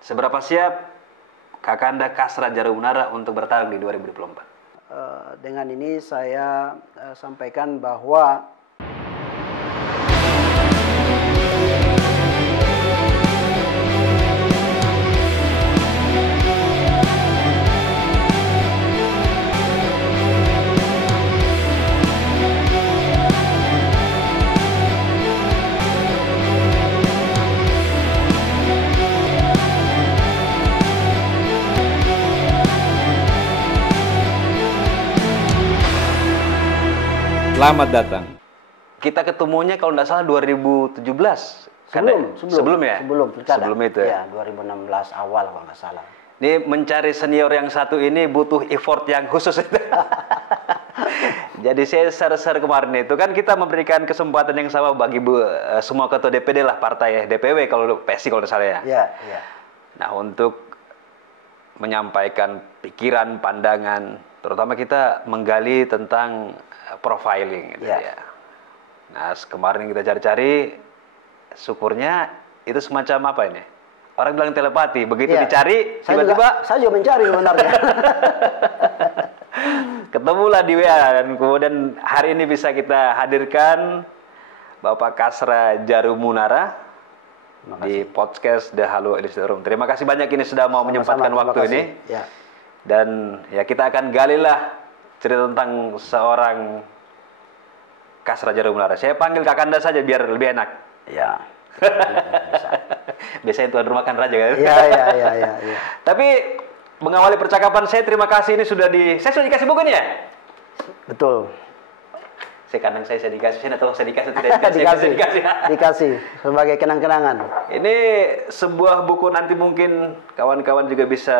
Seberapa siap Kakanda Kasra Jarumunara untuk bertarung di 2024? Dengan ini saya sampaikan bahwa Selamat datang. Kita ketemunya kalau tidak salah 2017. Sebelum ya? Sebelum itu ya. 2016 awal kalau nggak salah. Ini mencari senior yang satu ini butuh effort yang khusus. Jadi saya share kemarin itu kan kita memberikan kesempatan yang sama bagi semua ketua DPD lah partai DPW kalau PSI kalau tidak salah ya. Iya. Nah untuk menyampaikan pikiran, pandangan, terutama kita menggali tentang profiling gitu ya. Nah kemarin kita cari-cari, syukurnya itu semacam apa ini? Orang bilang telepati, begitu dicari tiba-tiba saya juga mencari sebenarnya. Ketemulah di WA dan kemudian hari ini bisa kita hadirkan Bapak Kasra Jarumunara di podcast The Halo Elite Room. Terima kasih banyak ini sudah mau menyempatkan waktu ini. Ya. Dan ya kita akan galilah cerita tentang seorang Kasra Jarumunara. Saya panggil Kakanda saja biar lebih enak. Ya. Biasanya tuan rumah kan raja kan? Iya. Tapi mengawali percakapan saya terima kasih ini saya sudah dikasih buku nih ya? Betul. Saya dikasih, saya tidak tahu saya dikasih tidak dikasih sebagai kenang-kenangan. Ini sebuah buku nanti mungkin kawan-kawan juga bisa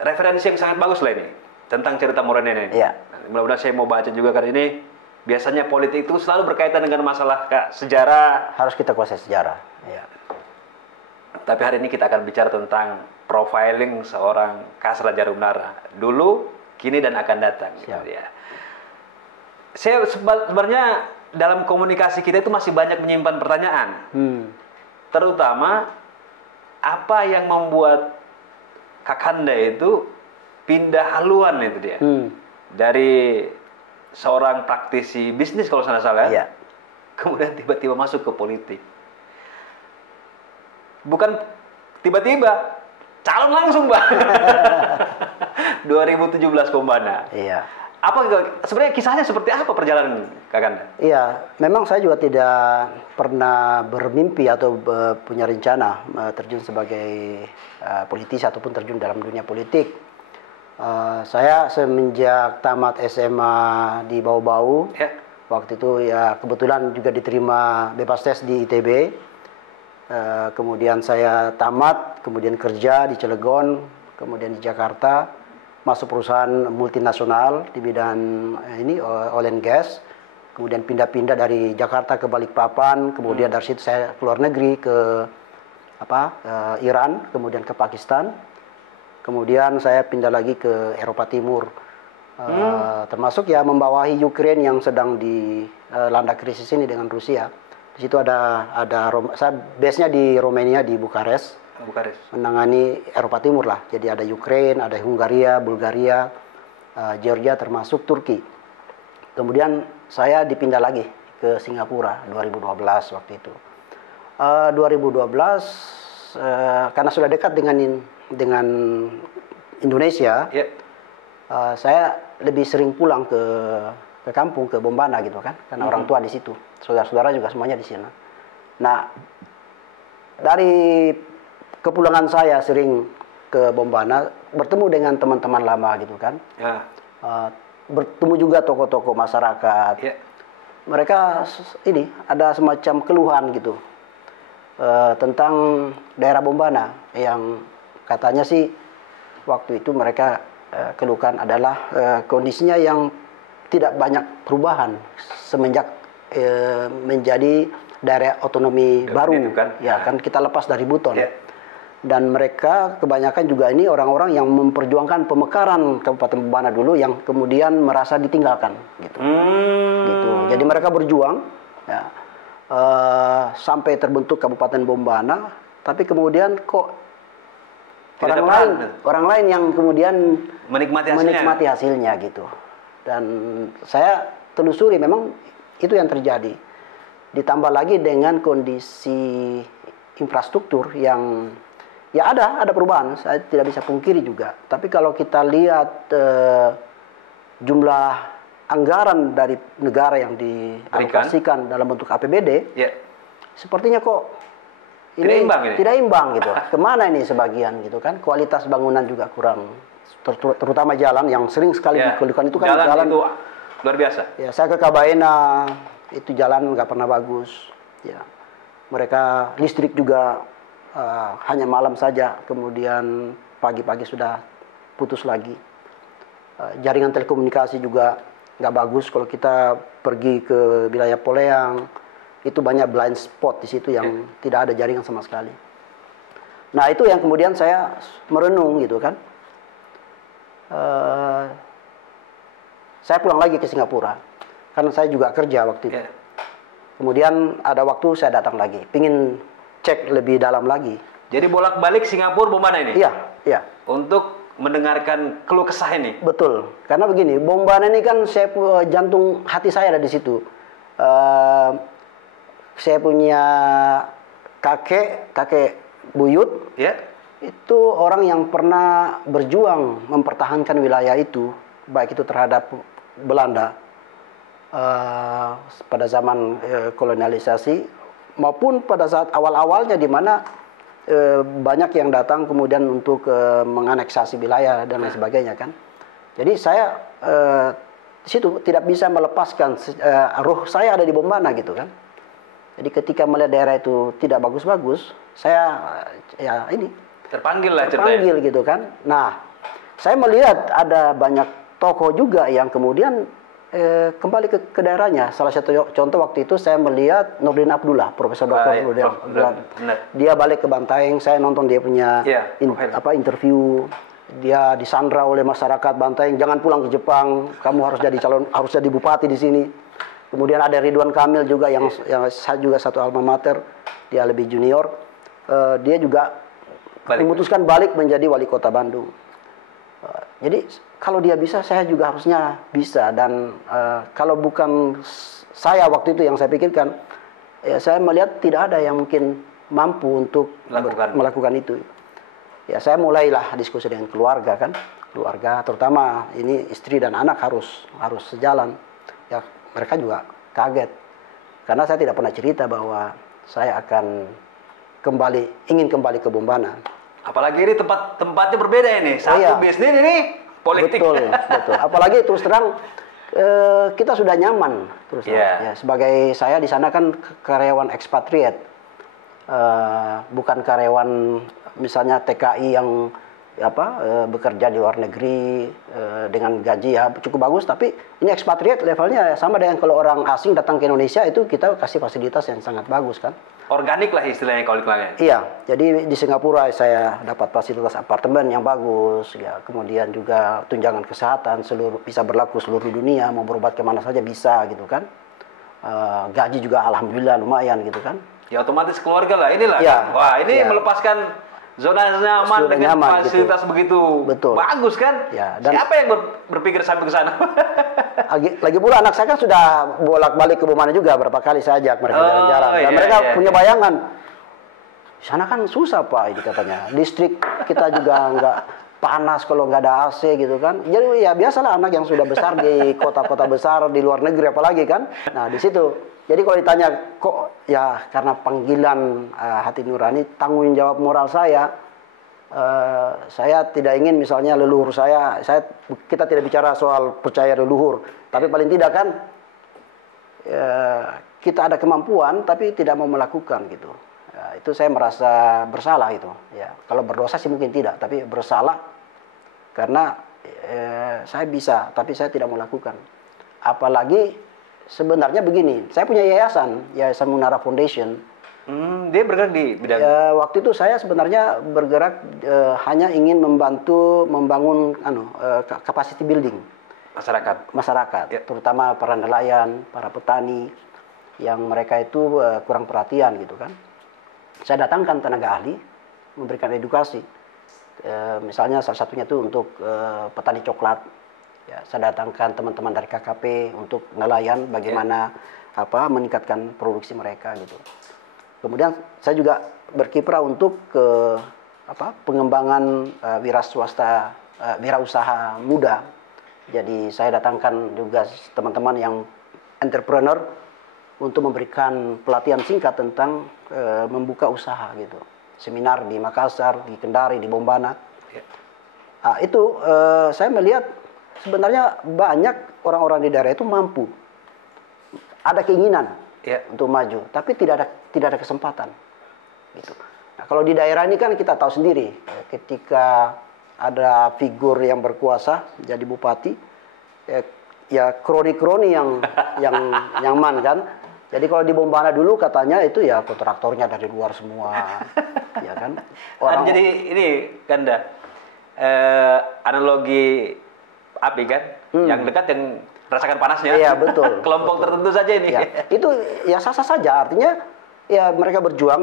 referensi yang sangat bagus lah ini tentang cerita Moronene ini. Iya. Mudah-mudahan saya mau baca juga karena ini biasanya politik itu selalu berkaitan dengan masalah sejarah. Harus kita kuasai sejarah. Iya. Tapi hari ini kita akan bicara tentang profiling seorang Kasra Jarumunara dulu, kini dan akan datang. Gitu ya. Saya sebenarnya dalam komunikasi kita itu masih banyak menyimpan pertanyaan. Terutama apa yang membuat Kakanda itu pindah haluan itu dia. Dari seorang praktisi bisnis kalau salah ya. Kemudian tiba-tiba masuk ke politik. Bukan tiba-tiba, calon langsung Bang. 2017 Kombana. Iya. Sebenarnya kisahnya seperti apa perjalanan Kakanda? Iya, memang saya juga tidak pernah bermimpi atau punya rencana terjun sebagai politisi ataupun terjun dalam dunia politik. Saya semenjak tamat SMA di Bau-Bau, waktu itu ya kebetulan juga diterima bebas tes di ITB. Kemudian saya tamat, kemudian kerja di Cilegon, kemudian di Jakarta, masuk perusahaan multinasional di bidang oil and gas. Kemudian pindah-pindah dari Jakarta ke Balikpapan, kemudian dari situ saya keluar negeri ke Iran, kemudian ke Pakistan. Kemudian saya pindah lagi ke Eropa Timur, termasuk ya membawahi Ukraine yang sedang dilanda krisis ini dengan Rusia. Di situ saya base-nya di Romania di Bukares, menangani Eropa Timur lah. Jadi ada Ukraine, ada Hungaria, Bulgaria, Georgia termasuk Turki. Kemudian saya dipindah lagi ke Singapura 2012 waktu itu. 2012 karena sudah dekat dengan Indonesia, saya lebih sering pulang ke kampung, ke Bombana gitu kan, karena orang tua di situ, saudara-saudara juga semuanya di sana. Nah, dari kepulangan saya sering ke Bombana, bertemu dengan teman-teman lama gitu kan, bertemu juga tokoh-tokoh masyarakat. Mereka ada semacam keluhan gitu tentang daerah Bombana yang katanya sih waktu itu mereka keluhkan adalah kondisinya yang tidak banyak perubahan semenjak menjadi daerah otonomi baru kan kita lepas dari Buton. Dan mereka kebanyakan juga ini orang-orang yang memperjuangkan pemekaran Kabupaten Bombana dulu yang kemudian merasa ditinggalkan gitu. Gitu. Jadi mereka berjuang sampai terbentuk Kabupaten Bombana, tapi kemudian kok orang lain yang kemudian menikmati hasilnya gitu. Dan saya telusuri memang itu yang terjadi. Ditambah lagi dengan kondisi infrastruktur yang ya ada perubahan, saya tidak bisa pungkiri juga. Tapi kalau kita lihat jumlah anggaran dari negara yang dialokasikan dalam bentuk APBD, sepertinya kok ini tidak imbang gitu. Kemana ini sebagian gitu kan? Kualitas bangunan juga kurang, terutama jalan yang sering sekali dikeluhkan itu kan jalan itu luar biasa. Ya, saya ke Kabaena itu jalan nggak pernah bagus. Ya, mereka listrik juga hanya malam saja, kemudian pagi-pagi sudah putus lagi. Jaringan telekomunikasi juga nggak bagus. Kalau kita pergi ke wilayah Poleang, itu banyak blind spot di situ yang tidak ada jaringan sama sekali. Nah, itu yang kemudian saya merenung gitu kan. Saya pulang lagi ke Singapura karena saya juga kerja waktu itu. Kemudian ada waktu saya datang lagi, pingin cek lebih dalam lagi. Jadi bolak-balik Singapura Bombana ini? Iya. Untuk mendengarkan keluh kesah ini? Betul, karena begini, Bombana ini kan jantung hati saya ada di situ. Saya punya kakek buyut, itu orang yang pernah berjuang mempertahankan wilayah itu, baik itu terhadap Belanda pada zaman kolonialisasi maupun pada saat awal-awalnya di mana banyak yang datang kemudian untuk menganeksasi wilayah dan lain sebagainya kan. Jadi saya di situ tidak bisa melepaskan ruh saya ada di Bombana gitu kan. Jadi ketika melihat daerah itu tidak bagus-bagus, saya ya ini terpanggil gitu kan. Nah, saya melihat ada banyak tokoh juga yang kemudian kembali ke daerahnya. Salah satu contoh waktu itu saya melihat Nurdin Abdullah, Profesor Dr. Nurdin Abdullah. Dia balik ke Bantaeng, saya nonton dia punya interview. Dia disandra oleh masyarakat Bantaeng, jangan pulang ke Jepang, kamu harus jadi bupati di sini. Kemudian ada Ridwan Kamil juga yang saya juga satu alma mater, dia lebih junior. Dia juga memutuskan balik menjadi wali kota Bandung. Jadi kalau dia bisa, saya juga harusnya bisa. Dan kalau bukan saya waktu itu yang saya pikirkan, ya saya melihat tidak ada yang mungkin mampu untuk melakukan itu. Ya saya mulailah diskusi dengan keluarga kan, keluarga terutama ini istri dan anak harus sejalan. Ya mereka juga kaget karena saya tidak pernah cerita bahwa saya akan ingin kembali ke Bombana. Apalagi ini tempatnya berbeda ini. Satu bisnis ini politik. Betul. Apalagi terus terang kita sudah nyaman terus terang. Ya, sebagai saya di sana kan karyawan ekspatriat. Bukan karyawan misalnya TKI yang bekerja di luar negeri dengan gaji ya cukup bagus, tapi ini ekspatriat levelnya sama dengan kalau orang asing datang ke Indonesia itu kita kasih fasilitas yang sangat bagus kan. Organik lah istilahnya kalau dibilangnya. Iya, jadi di Singapura saya dapat fasilitas apartemen yang bagus, ya kemudian juga tunjangan kesehatan bisa berlaku seluruh dunia, mau berobat kemana saja bisa gitu kan. Gaji juga alhamdulillah lumayan gitu kan. Ya otomatis keluarga lah inilah. Ya, kan? Wah ini melepaskan zona nyaman dengan fasilitas gitu. Begitu bagus kan? Ya, dan siapa yang berpikir sampai ke sana? Lagi pula anak saya kan sudah bolak-balik ke Bombana juga berapa kali saya ajak mereka jalan-jalan. Dan mereka punya bayangan, di sana kan susah Pak ini katanya. Listrik kita juga nggak panas kalau nggak ada AC gitu kan. Jadi ya biasalah anak yang sudah besar di kota-kota besar di luar negeri apalagi kan. Nah di situ. Jadi kalau ditanya kok ya karena panggilan hati nurani, tanggung jawab moral saya tidak ingin misalnya leluhur kita tidak bicara soal percaya leluhur, tapi paling tidak kan kita ada kemampuan tapi tidak mau melakukan gitu. Ya, itu saya merasa bersalah itu. Ya, kalau berdosa sih mungkin tidak, tapi bersalah karena saya bisa tapi saya tidak mau lakukan. Apalagi sebenarnya begini, saya punya yayasan Munara Foundation. Dia bergerak di bidang. Waktu itu saya sebenarnya bergerak hanya ingin membangun capacity building masyarakat, terutama para nelayan, para petani yang mereka itu kurang perhatian gitu kan. Saya datangkan tenaga ahli, memberikan edukasi. Misalnya salah satunya itu untuk petani coklat. Ya, saya datangkan teman-teman dari KKP untuk nelayan bagaimana meningkatkan produksi mereka gitu. Kemudian saya juga berkiprah untuk pengembangan wirausaha muda. Jadi saya datangkan juga teman-teman yang entrepreneur untuk memberikan pelatihan singkat tentang membuka usaha gitu. Seminar di Makassar, di Kendari, di Bombana. Itu saya melihat sebenarnya banyak orang-orang di daerah itu mampu, ada keinginan untuk maju, tapi tidak ada kesempatan. Gitu. Nah, kalau di daerah ini kan kita tahu sendiri, ketika ada figur yang berkuasa jadi bupati, ya kroni-kroni yang nyaman kan. Jadi kalau di Bombana dulu katanya itu ya kontraktornya dari luar semua, ya kan. Jadi ini Ganda, analogi api kan, yang dekat yang rasakan panasnya. Iya betul. Kelompok tertentu saja ini. Ya, itu ya sah-sah saja, artinya ya mereka berjuang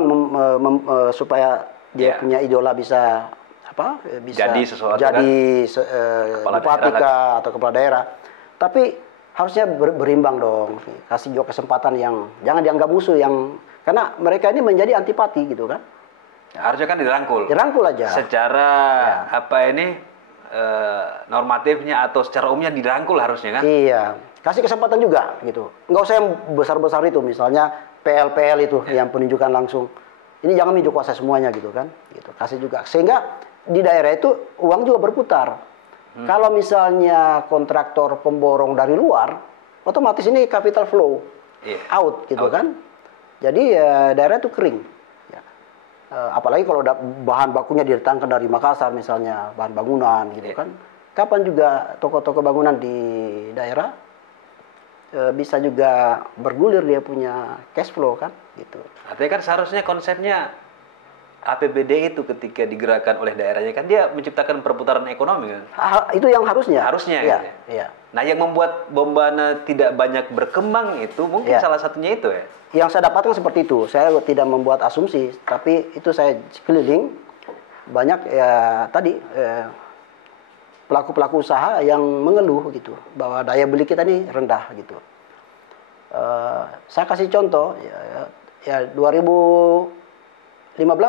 supaya dia punya idola bisa jadi sesuatu jadi bupati atau kepala daerah. Tapi harusnya berimbang dong, kasih juga kesempatan yang jangan dianggap musuh karena mereka ini menjadi antipati gitu kan. Harusnya kan dirangkul. Dirangkul aja. Secara normatifnya atau secara umumnya dirangkul harusnya kan? Iya, kasih kesempatan juga gitu. Nggak usah yang besar-besar itu, misalnya PL itu yang penunjukan langsung. Ini jangan dikuasai semuanya gitu kan? Gitu. Kasih juga sehingga di daerah itu uang juga berputar. Kalau misalnya kontraktor pemborong dari luar, otomatis ini capital flow out gitu kan? Jadi daerah itu kering. Apalagi kalau bahan bakunya didatangkan dari Makassar misalnya, bahan bangunan gitu kan. Kapan juga toko-toko bangunan di daerah bisa juga bergulir dia punya cash flow kan gitu. Artinya kan seharusnya konsepnya APBD itu ketika digerakkan oleh daerahnya kan dia menciptakan perputaran ekonomi kan. Itu yang harusnya. Harusnya ya, gitu. Ya. Nah, yang membuat Bombana tidak banyak berkembang itu mungkin salah satunya itu ya. Yang saya dapatkan seperti itu. Saya tidak membuat asumsi, tapi itu saya keliling banyak tadi pelaku-pelaku usaha yang mengeluh gitu bahwa daya beli kita ini rendah gitu. Saya kasih contoh ya 2015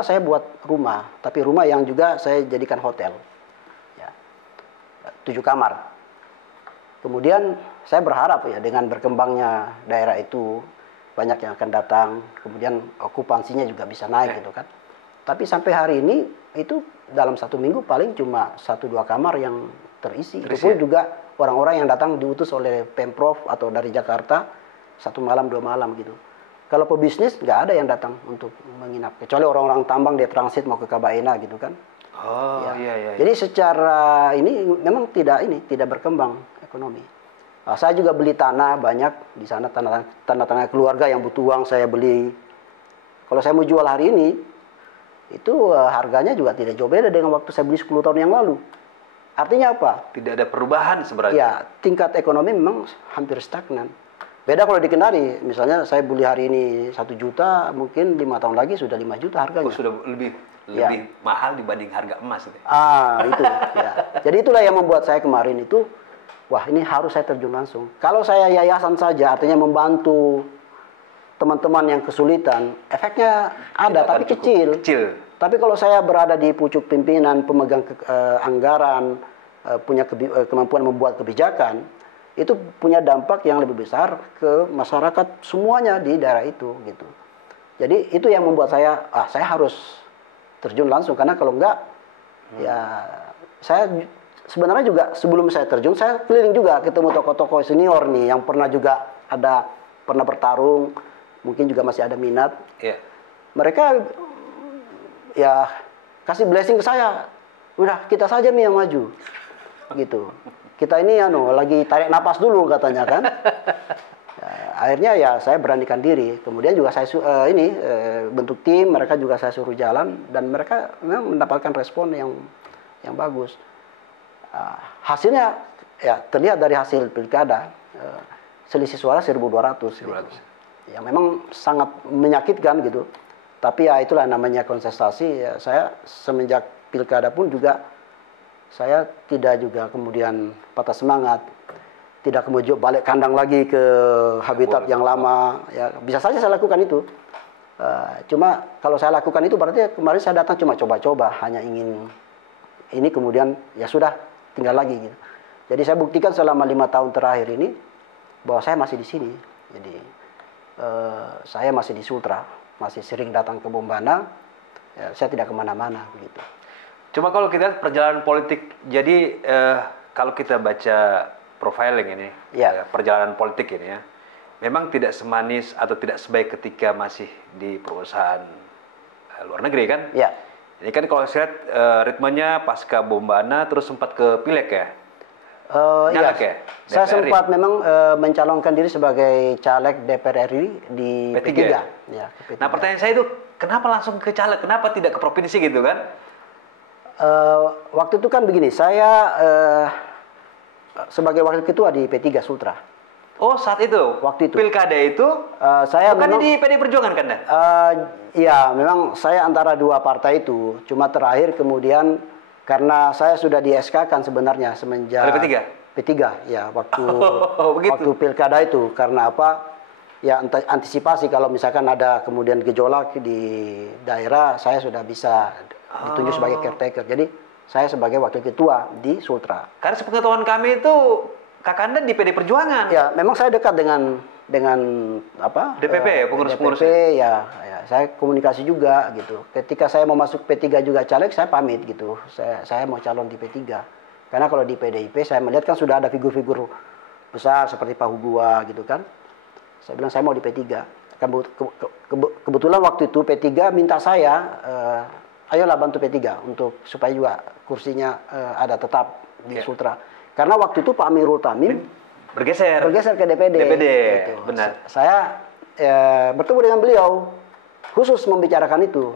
saya buat rumah, tapi rumah yang juga saya jadikan hotel. Ya, 7 kamar. Kemudian saya berharap ya dengan berkembangnya daerah itu banyak yang akan datang, kemudian okupansinya juga bisa naik gitu kan. Tapi sampai hari ini itu dalam 1 minggu paling cuma 1-2 kamar yang terisi. Itu pun juga orang-orang yang datang diutus oleh Pemprov atau dari Jakarta 1 malam 2 malam gitu. Kalau pebisnis nggak ada yang datang untuk menginap, kecuali orang-orang tambang dia transit mau ke Kabaena gitu kan. Oh iya. Jadi secara ini memang tidak berkembang ekonomi. Saya juga beli tanah banyak di sana, tanah keluarga yang butuh uang saya beli. Kalau saya mau jual hari ini, itu harganya juga tidak jauh beda dengan waktu saya beli 10 tahun yang lalu. Artinya apa? Tidak ada perubahan sebenarnya. Ya, tingkat ekonomi memang hampir stagnan. Beda kalau di Kendari, misalnya saya beli hari ini 1 juta, mungkin 5 tahun lagi sudah 5 juta harganya. Sudah lebih mahal dibanding harga emas. Itu. Itu. Ya. Jadi itulah yang membuat saya kemarin itu, wah ini harus saya terjun langsung. Kalau saya yayasan saja, artinya membantu teman-teman yang kesulitan, efeknya ada, tapi kecil. Tapi kalau saya berada di pucuk pimpinan, pemegang anggaran, punya kemampuan membuat kebijakan, itu punya dampak yang lebih besar ke masyarakat semuanya di daerah itu gitu. Jadi itu yang membuat saya harus terjun langsung, karena kalau enggak ya saya sebenarnya juga sebelum saya terjun saya keliling juga ketemu tokoh-tokoh senior nih yang pernah bertarung, mungkin juga masih ada minat. Mereka ya kasih blessing ke saya, udah kita saja nih yang maju gitu. Kita ini lagi tarik napas dulu katanya kan. Akhirnya ya saya beranikan diri. Kemudian juga saya bentuk tim, mereka juga saya suruh jalan dan mereka memang mendapatkan respon yang bagus. Hasilnya ya terlihat dari hasil pilkada, selisih suara 1.200 gitu. Ya memang sangat menyakitkan gitu. Tapi ya itulah namanya kontestasi. Ya, saya semenjak pilkada pun juga saya tidak juga kemudian patah semangat, tidak kemudian balik kandang lagi ke habitat yang lama. Ya, bisa saja saya lakukan itu. Cuma kalau saya lakukan itu berarti kemarin saya datang cuma coba-coba, hanya ingin ini kemudian ya sudah tinggal lagi gitu. Jadi saya buktikan selama 5 tahun terakhir ini bahwa saya masih di sini. Jadi saya masih di Sultra, masih sering datang ke Bombana. Ya, saya tidak kemana-mana begitu. Cuma kalau kita lihat perjalanan politik, jadi kalau kita baca profiling ini, perjalanan politik ini ya, memang tidak semanis atau tidak sebaik ketika masih di perusahaan luar negeri kan? Ya. Ini kan kalau saya lihat ritmenya pasca Bombana terus sempat ke Pileg ya? Iya. Ya? Saya sempat memang mencalonkan diri sebagai caleg DPR RI di P3. Ya, P3. Nah pertanyaan saya itu, kenapa langsung ke caleg? Kenapa tidak ke provinsi gitu kan? Waktu itu kan begini, saya sebagai wakil ketua di P3 Sultra. Oh saat itu? Waktu itu. Pilkada itu? Saya bukan memang, di PD Perjuangan kan? Iya, memang saya antara dua partai itu. Cuma terakhir kemudian karena saya sudah di SK kan sebenarnya semenjak P3? P3 ya, waktu pilkada itu. Karena apa? Ya antisipasi kalau misalkan ada kemudian gejolak di daerah, saya sudah bisa ditunjuk sebagai caretaker. Jadi saya sebagai wakil ketua di Sultra. Karena sepengetahuan kami itu Kakanda di PD Perjuangan. Ya, memang saya dekat dengan apa? DPP, pengurus-pengurus. DPP ya, saya komunikasi juga gitu. Ketika saya mau masuk P3 juga caleg, saya pamit gitu. Saya mau calon di P3. Karena kalau di PDIP saya melihat kan sudah ada figur-figur besar seperti Pak Hugua gitu kan. Saya bilang saya mau di P3. Kebetulan waktu itu P3 minta saya ayolah bantu P3 untuk supaya juga kursinya ada tetap di Sultra. Karena waktu itu Pak Amirul Tamim bergeser ke DPD. Gitu. Benar. Saya bertemu dengan beliau khusus membicarakan itu.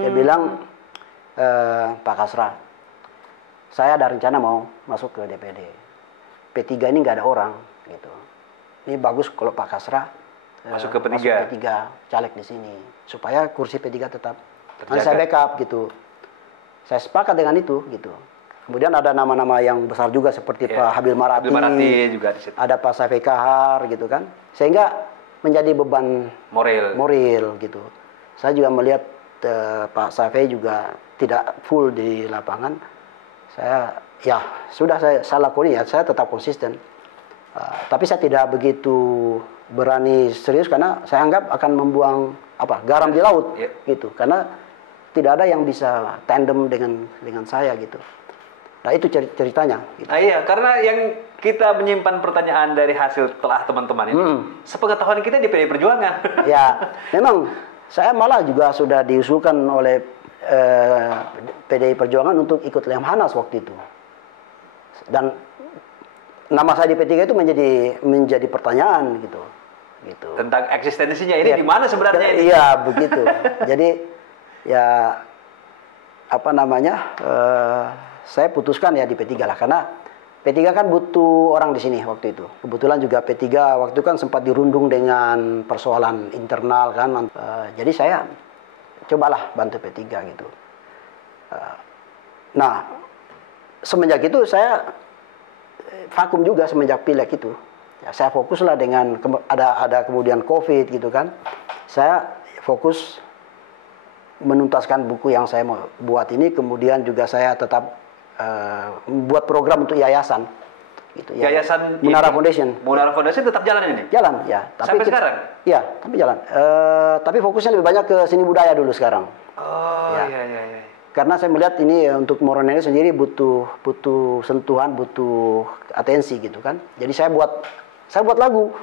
Dia bilang, Pak Kasra, saya ada rencana mau masuk ke DPD. P3 ini nggak ada orang, gitu. Ini bagus kalau Pak Kasra masuk ke P3. Masuk P3, caleg di sini, supaya kursi P3 tetap. Nanti saya backup gitu. Saya sepakat dengan itu, gitu. Kemudian ada nama-nama yang besar juga seperti Pak Habil Marati juga di situ. Ada Pak Safi Kahar gitu kan. Sehingga menjadi beban moral gitu. Saya juga melihat Pak Safi juga tidak full di lapangan. Saya ya sudah saya lakoni ya, saya tetap konsisten. Tapi saya tidak begitu berani serius karena saya anggap akan membuang garam di laut gitu. Karena tidak ada yang bisa tandem dengan saya gitu. Nah itu ceritanya. Gitu. Iya, karena yang kita menyimpan pertanyaan dari hasil telah teman-teman ini, sepengetahuan kita di PDI Perjuangan. Ya, memang saya malah juga sudah diusulkan oleh PDI Perjuangan untuk ikut Lemhanas waktu itu. Dan nama saya di P3 itu menjadi pertanyaan gitu. Tentang eksistensinya ini di mana sebenarnya ini? Iya, begitu. Jadi ya apa namanya? Saya putuskan ya di P3 lah, karena P3 kan butuh orang di sini waktu itu. Kebetulan juga P3 waktu itu kan sempat dirundung dengan persoalan internal kan. Jadi saya cobalah bantu P3 gitu. Nah, semenjak itu saya vakum juga semenjak pileg itu. Ya, saya fokuslah dengan ada kemudian COVID gitu kan. Saya fokus menuntaskan buku yang saya mau buat ini, kemudian juga saya tetap membuat program untuk yayasan gitu. Yayasan Munara Foundation. Munara Foundation tetap jalan ini? Jalan, ya. Sampai sekarang? Ya, tapi jalan. Tapi fokusnya lebih banyak ke seni budaya dulu sekarang. Oh, iya. Karena saya melihat ini untuk Moronene sendiri butuh sentuhan, butuh atensi gitu kan. Jadi saya buat lagu.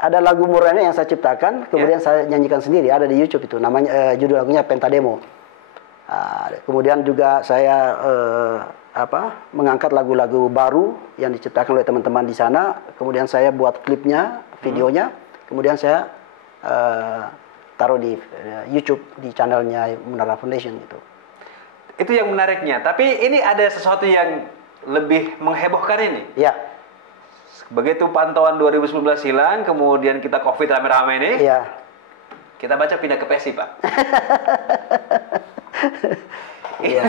Ada lagu Moronene yang saya ciptakan, kemudian saya nyanyikan sendiri, ada di YouTube itu. Namanya judul lagunya Pentademo. Kemudian juga saya mengangkat lagu-lagu baru yang diciptakan oleh teman-teman di sana. Kemudian saya buat klipnya, videonya. Kemudian saya taruh di YouTube di channelnya Munara Foundation gitu. Itu yang menariknya. Tapi ini ada sesuatu yang lebih menghebohkan ini. Ya. Begitu pantauan 2019 hilang, kemudian kita COVID rame-rame ini. Iya. Kita baca pindah ke PSI, Pak. Iya.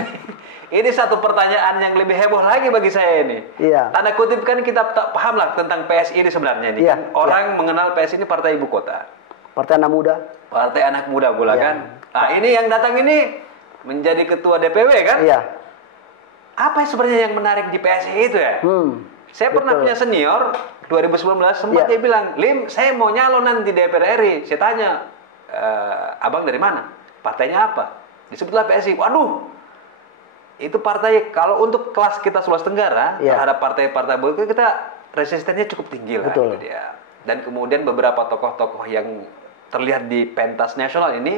Ini satu pertanyaan yang lebih heboh lagi bagi saya ini. Iya. Tanda kutip kan kita tak paham lah tentang PSI ini sebenarnya ini. Iya. Orang mengenal PSI ini partai ibu kota. Partai anak muda. Partai anak muda pula Iya. kan. Nah ini yang datang ini menjadi ketua DPW kan. Iya. Apa sebenarnya yang menarik di PSI itu ya? Saya pernah punya senior 2019 sempat dia bilang, Lim, saya mau nyalon nanti DPR RI. Saya tanya, abang dari mana? Partainya apa? Disebutlah PSI. Waduh, itu partai kalau untuk kelas kita Sulawesi Tenggara terhadap partai-partai itu kita resistennya cukup tinggi lah. Betul. Gitu dia. Dan kemudian beberapa tokoh-tokoh yang terlihat di pentas nasional ini,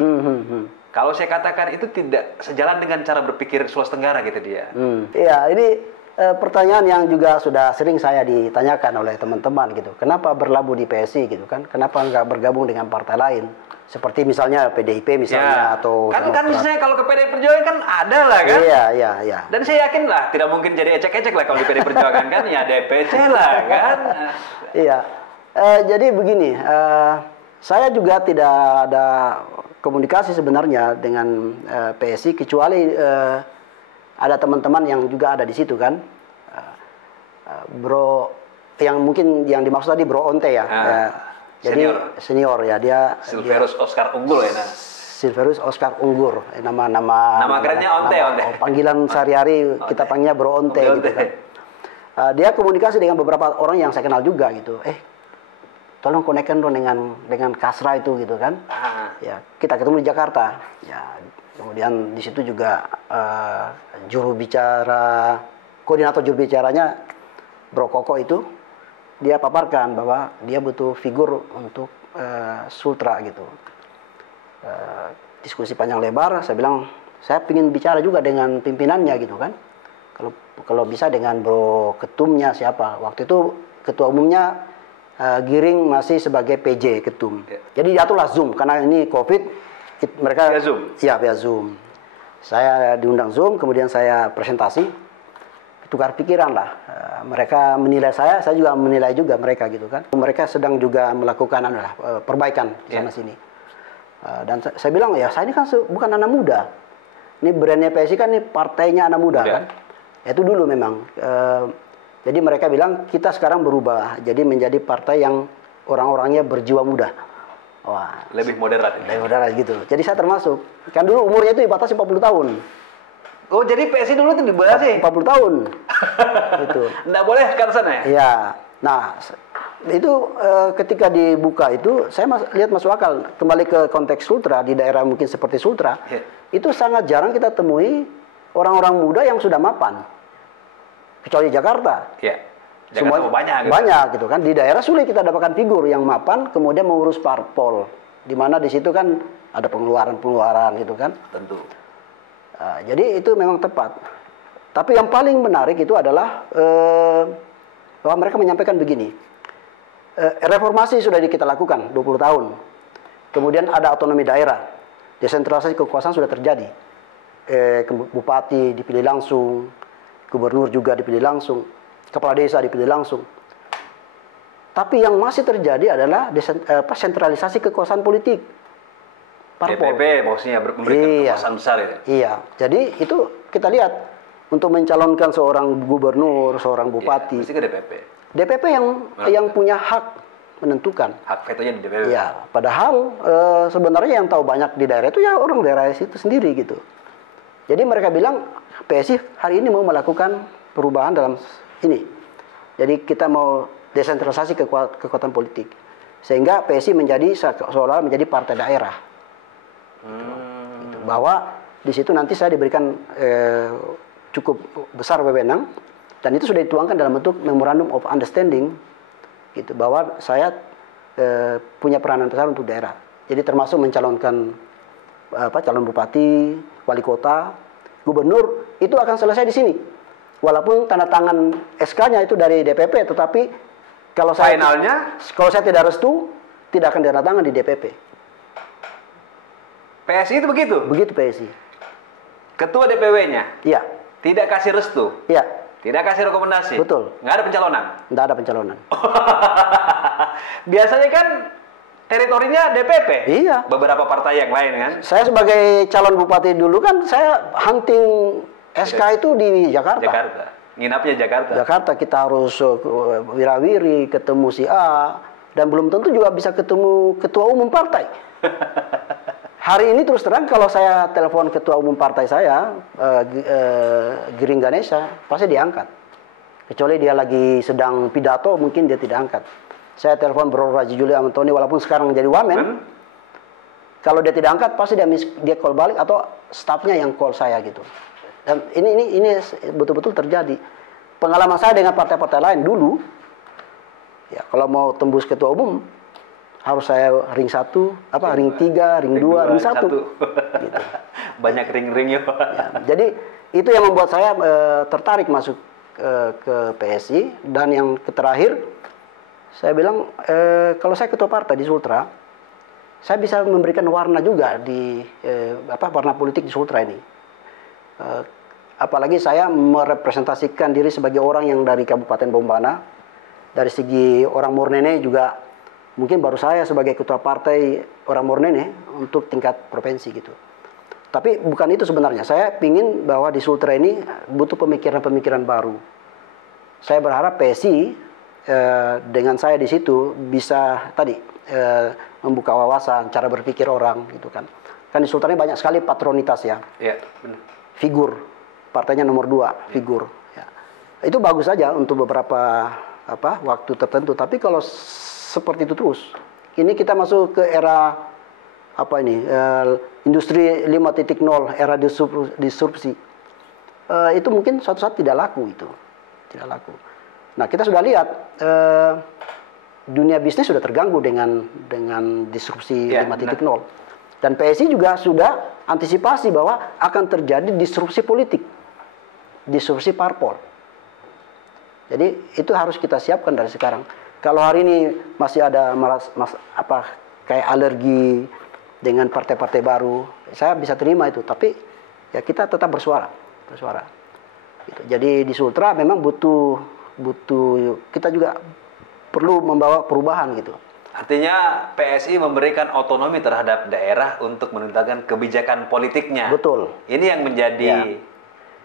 kalau saya katakan itu tidak sejalan dengan cara berpikir Sulawesi Tenggara gitu dia. Iya, ini pertanyaan yang juga sudah sering saya ditanyakan oleh teman-teman gitu. Kenapa berlabuh di PSI gitu kan? Kenapa nggak bergabung dengan partai lain? Seperti misalnya PDIP misalnya atau kan misalnya kalau ke PDI Perjuangan kan ada lah kan. Iya. Dan saya yakin lah tidak mungkin jadi ecek-ecek lah kalau di PDI Perjuangan kan ya DPC lah kan. Iya. Jadi begini, saya juga tidak ada komunikasi sebenarnya dengan PSI kecuali ada teman-teman yang juga ada di situ kan. Bro yang mungkin yang dimaksud tadi Bro Onte ya. Jadi senior ya dia Silverus Oscar Unggur ya. Silverus Oscar Unggur, nama kerennya Onte. Panggilan sehari-hari kita panggilnya Bro Onte gitu kan. Dia komunikasi dengan beberapa orang yang saya kenal juga gitu. Tolong konekkan dong dengan Kasra itu gitu kan. Ya, kita ketemu di Jakarta. Ya, kemudian di situ juga koordinator juru bicaranya Bro Koko itu dia paparkan bahwa dia butuh figur untuk Sultra gitu. Diskusi panjang lebar, saya bilang saya ingin bicara juga dengan pimpinannya gitu kan. Kalau bisa dengan Bro Ketumnya siapa. Waktu itu ketua umumnya Giring masih sebagai PJ Ketum. Jadi diaturlah Zoom karena ini COVID mereka via Zoom. Iya, via Zoom. Saya diundang Zoom, kemudian saya presentasi. Tukar pikiran lah. Mereka menilai saya juga menilai juga mereka gitu kan. Mereka sedang juga melakukan perbaikan di sana sini. Dan saya bilang ya saya ini kan bukan anak muda. Ini brandnya PSI kan ini partainya anak muda kan. Itu dulu memang. Jadi mereka bilang kita sekarang berubah. Jadi menjadi partai yang orang-orangnya berjiwa muda. Wah, lebih moderat. Lebih moderat gitu. Jadi saya termasuk. Kan dulu umurnya itu dibatasi 40 tahun. Oh, jadi PSI dulu itu dibatasi 40 tahun. Gitu. Nggak boleh ke sana ya? Iya. Nah, itu ketika dibuka itu saya lihat masuk akal. Kembali ke konteks Sultra di daerah mungkin seperti Sultra, itu sangat jarang kita temui orang-orang muda yang sudah mapan. Kecuali Jakarta. Iya. Jakarta banyak gitu. Banyak gitu kan. Di daerah sulit kita dapatkan figur yang mapan kemudian mengurus parpol. Di mana di situ kan ada pengeluaran-pengeluaran gitu kan. Tentu. Jadi itu memang tepat. Tapi yang paling menarik itu adalah bahwa mereka menyampaikan begini. Reformasi sudah kita lakukan 20 tahun. Kemudian ada otonomi daerah. Desentralisasi kekuasaan sudah terjadi. Bupati dipilih langsung, gubernur juga dipilih langsung, kepala desa dipilih langsung. Tapi yang masih terjadi adalah sentralisasi kekuasaan politik. Parpol. DPP maksudnya memberikan kekuasaan besar itu. Iya. Jadi itu kita lihat untuk mencalonkan seorang gubernur, seorang bupati. Mesti ke DPP. DPP yang punya hak menentukan. Hak vetonya di DPP. Iya. Padahal sebenarnya yang tahu banyak di daerah itu ya orang daerah itu sendiri gitu. Jadi mereka bilang PSI hari ini mau melakukan perubahan dalam ini. Jadi kita mau desentralisasi kekuatan politik. Sehingga PSI menjadi seolah menjadi partai daerah. Gitu. Bahwa di situ nanti saya diberikan cukup besar wewenang dan itu sudah dituangkan dalam bentuk Memorandum of Understanding gitu bahwa saya punya peranan besar untuk daerah. Jadi termasuk mencalonkan calon bupati, wali kota, gubernur itu akan selesai di sini. Walaupun tanda tangan SK-nya itu dari DPP, tetapi kalau saya tidak restu tidak akan ditandatangan di DPP. PSI itu begitu? Begitu PSI. Ketua DPW-nya? Iya. Tidak kasih restu? Iya. Tidak kasih rekomendasi? Betul. Nggak ada pencalonan? Nggak ada pencalonan. Biasanya kan teritorinya DPP. Iya. Beberapa partai yang lain kan. Saya sebagai calon bupati dulu kan saya hunting SK itu di Jakarta. Jakarta. Nginapnya Jakarta. Jakarta kita harus wirawiri, ketemu si A, dan belum tentu juga bisa ketemu ketua umum partai. Hari ini terus terang kalau saya telepon ketua umum partai saya, Giring Ganesha, pasti diangkat. Kecuali dia lagi sedang pidato, mungkin dia tidak angkat. Saya telepon Bro Raji Juli Antoni, walaupun sekarang menjadi wamen, kalau dia tidak angkat, pasti dia call balik atau stafnya yang call saya gitu. Dan ini betul-betul terjadi. Pengalaman saya dengan partai-partai lain dulu, ya kalau mau tembus ketua umum, harus saya ring 1, ring 3, ring 2, ring 1. Gitu. Banyak ring-ringnya Pak. Ya, jadi itu yang membuat saya tertarik masuk ke PSI. Dan yang terakhir, saya bilang kalau saya ketua partai di Sultra, saya bisa memberikan warna juga di warna politik di Sultra ini. Apalagi saya merepresentasikan diri sebagai orang yang dari Kabupaten Bombana. Dari segi orang Mornene juga mungkin baru saya sebagai ketua partai orang Mornene untuk tingkat provinsi gitu. Tapi bukan itu sebenarnya. Saya ingin bahwa di Sultra ini butuh pemikiran-pemikiran baru. Saya berharap PSI dengan saya di situ bisa membuka wawasan, cara berpikir orang gitu kan. Kan di Sultra ini banyak sekali patronitas ya. Iya, benar. Figur, partainya nomor 2, figur. Ya. Itu bagus saja untuk beberapa waktu tertentu. Tapi kalau seperti itu terus, ini kita masuk ke era industri 5.0, era disrupsi. Itu mungkin suatu saat tidak laku itu. Tidak laku. Nah, kita sudah lihat dunia bisnis sudah terganggu dengan disrupsi 5.0. Dan PSI juga sudah antisipasi bahwa akan terjadi disrupsi politik, disrupsi parpol. Jadi itu harus kita siapkan dari sekarang. Kalau hari ini masih ada kayak alergi dengan partai-partai baru, saya bisa terima itu. Tapi ya kita tetap bersuara. Gitu. Jadi di Sultra memang butuh kita juga perlu membawa perubahan gitu. Artinya PSI memberikan otonomi terhadap daerah untuk menentukan kebijakan politiknya. Betul. Ini yang menjadi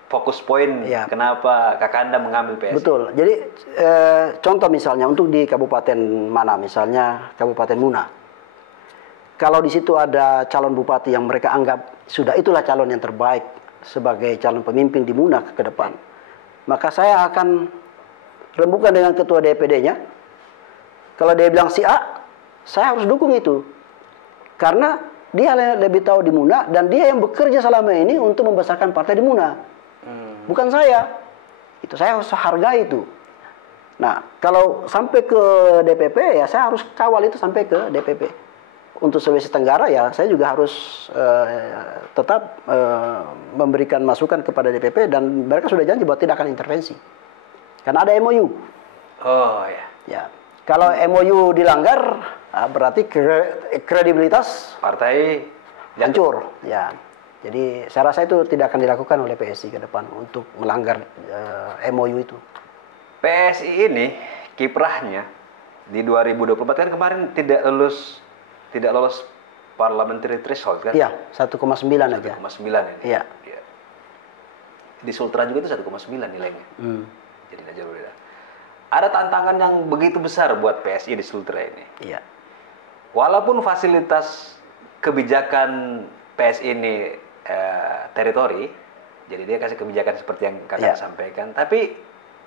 fokus poin kenapa Kakanda mengambil PSI. Betul. Jadi contoh misalnya untuk di kabupaten mana, misalnya Kabupaten Muna. Kalau di situ ada calon bupati yang mereka anggap itulah calon yang terbaik sebagai calon pemimpin di Muna ke depan, maka saya akan rembukan dengan ketua DPD-nya. Kalau dia bilang si A, saya harus dukung itu. Karena dia lebih tahu di Muna dan dia yang bekerja selama ini untuk membesarkan partai di Muna. Bukan saya. Itu saya harus hargai itu. Nah, kalau sampai ke DPP ya saya harus kawal itu sampai ke DPP. Untuk Sulawesi Tenggara ya saya juga harus tetap memberikan masukan kepada DPP dan mereka sudah janji bahwa tidak akan intervensi. Karena ada MOU. Oh ya. Ya. Kalau MOU dilanggar, berarti kredibilitas partai hancur. Ya. Jadi saya rasa itu tidak akan dilakukan oleh PSI ke depan untuk melanggar MOU itu. PSI ini kiprahnya di 2024 kan kemarin tidak lolos parliamentary threshold kan? Iya, 1,9 aja. 1,9 ini. Iya. Di Sultra juga itu 1,9 nilainya. Jadi tidak jauh beda. Ada tantangan yang begitu besar buat PSI di Sultra ini. Iya. Walaupun fasilitas kebijakan PSI ini teritori, jadi dia kasih kebijakan seperti yang Kakanda sampaikan, tapi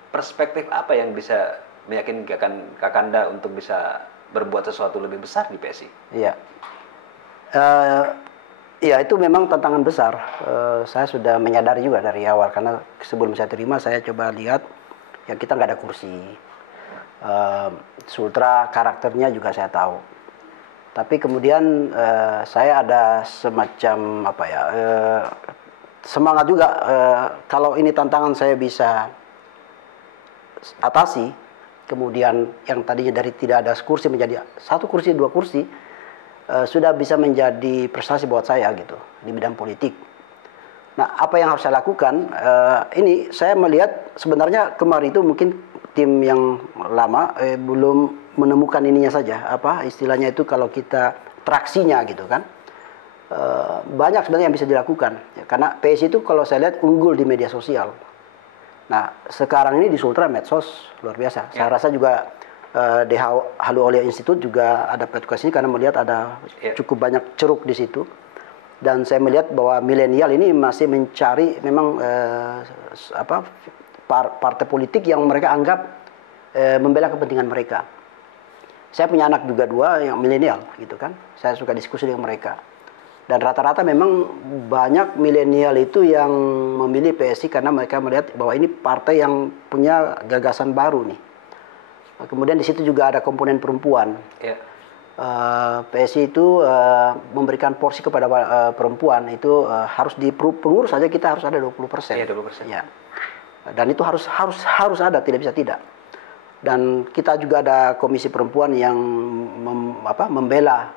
perspektif apa yang bisa meyakinkan Kakanda untuk bisa berbuat sesuatu lebih besar di PSI? Iya. Ya itu memang tantangan besar. Saya sudah menyadari juga dari awal, karena sebelum saya terima saya coba lihat ya kita nggak ada kursi. Sultra karakternya juga saya tahu. Tapi kemudian saya ada semacam semangat juga kalau ini tantangan saya bisa atasi. Kemudian yang tadinya dari tidak ada kursi menjadi 1 kursi, 2 kursi, sudah bisa menjadi prestasi buat saya gitu di bidang politik. Nah, apa yang harus saya lakukan? Ini saya melihat sebenarnya kemarin itu mungkin tim yang lama belum menemukan ininya saja, apa istilahnya itu kalau kita traksinya gitu kan. Banyak sebenarnya yang bisa dilakukan ya, karena PSI itu kalau saya lihat unggul di media sosial. Nah sekarang ini di Sultra medsos luar biasa. Saya rasa juga di Halu Aulia Institute juga ada petugas ini karena melihat ada cukup banyak ceruk di situ. Dan saya melihat bahwa milenial ini masih mencari memang partai politik yang mereka anggap membela kepentingan mereka. Saya punya anak juga 2 yang milenial gitu kan. Saya suka diskusi dengan mereka. Dan rata-rata memang banyak milenial itu yang memilih PSI karena mereka melihat bahwa ini partai yang punya gagasan baru nih. Kemudian di situ juga ada komponen perempuan. PSI itu memberikan porsi kepada perempuan itu harus di pengurus saja kita harus ada 20%. Iya, 20%. Ya. Dan itu harus ada, tidak bisa tidak. Dan kita juga ada komisi perempuan yang membela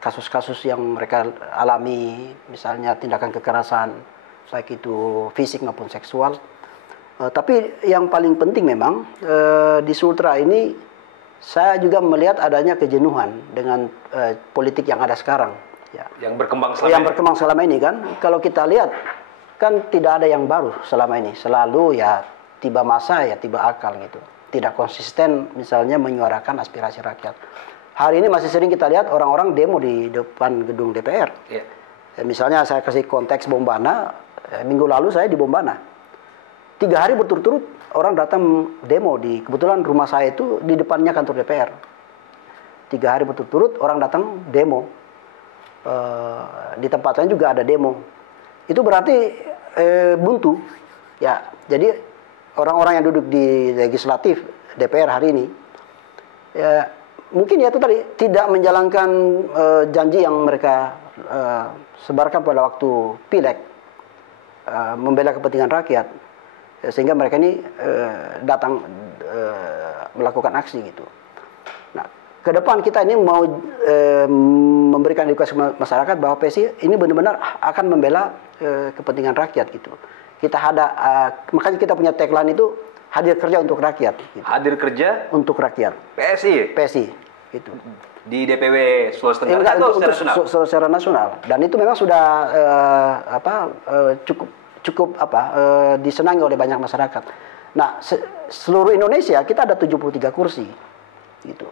kasus-kasus yang mereka alami, misalnya tindakan kekerasan, baik itu fisik maupun seksual. Tapi yang paling penting memang di Sultra ini saya juga melihat adanya kejenuhan dengan politik yang ada sekarang. Ya. Yang berkembang selama ini kan, kalau kita lihat kan tidak ada yang baru selama ini. Selalu ya tiba masa ya tiba akal gitu. Tidak konsisten misalnya menyuarakan aspirasi rakyat. Hari ini masih sering kita lihat orang-orang demo di depan gedung DPR. Misalnya saya kasih konteks Bombana, minggu lalu saya di Bombana. 3 hari berturut-turut orang datang demo kebetulan rumah saya itu di depannya kantor DPR. 3 hari berturut-turut orang datang demo. Di tempat lain juga ada demo. Itu berarti buntu. Ya, jadi orang-orang yang duduk di legislatif DPR hari ini, ya, mungkin ya itu tadi tidak menjalankan janji yang mereka sebarkan pada waktu pileg, membela kepentingan rakyat, sehingga mereka ini datang melakukan aksi gitu. Nah, ke depan kita ini mau memberikan edukasi masyarakat bahwa PSI ini benar-benar akan membela kepentingan rakyat gitu. Makanya kita punya tagline itu hadir kerja untuk rakyat. Gitu. Hadir kerja untuk rakyat. PSI itu. Di DPW Sulawesi Tenggara atau secara nasional. Dan itu memang sudah cukup disenangi oleh banyak masyarakat. Nah, seluruh Indonesia kita ada 73 kursi. Gitu.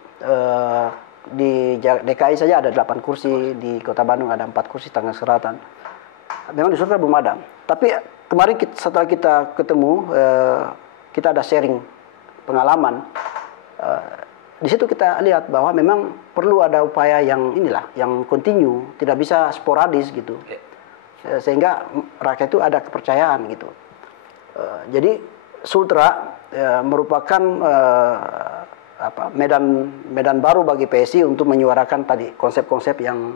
Di DKI saja ada 8 kursi, di Kota Bandung ada 4 kursi, Tangerang Selatan. Memang di Sultra belum ada. Tapi kemarin setelah kita ketemu, kita ada sharing pengalaman. Di situ kita lihat bahwa memang perlu ada upaya yang continue, tidak bisa sporadis gitu. Sehingga rakyat itu ada kepercayaan gitu. Jadi Sultra merupakan medan baru bagi PSI untuk menyuarakan tadi konsep-konsep yang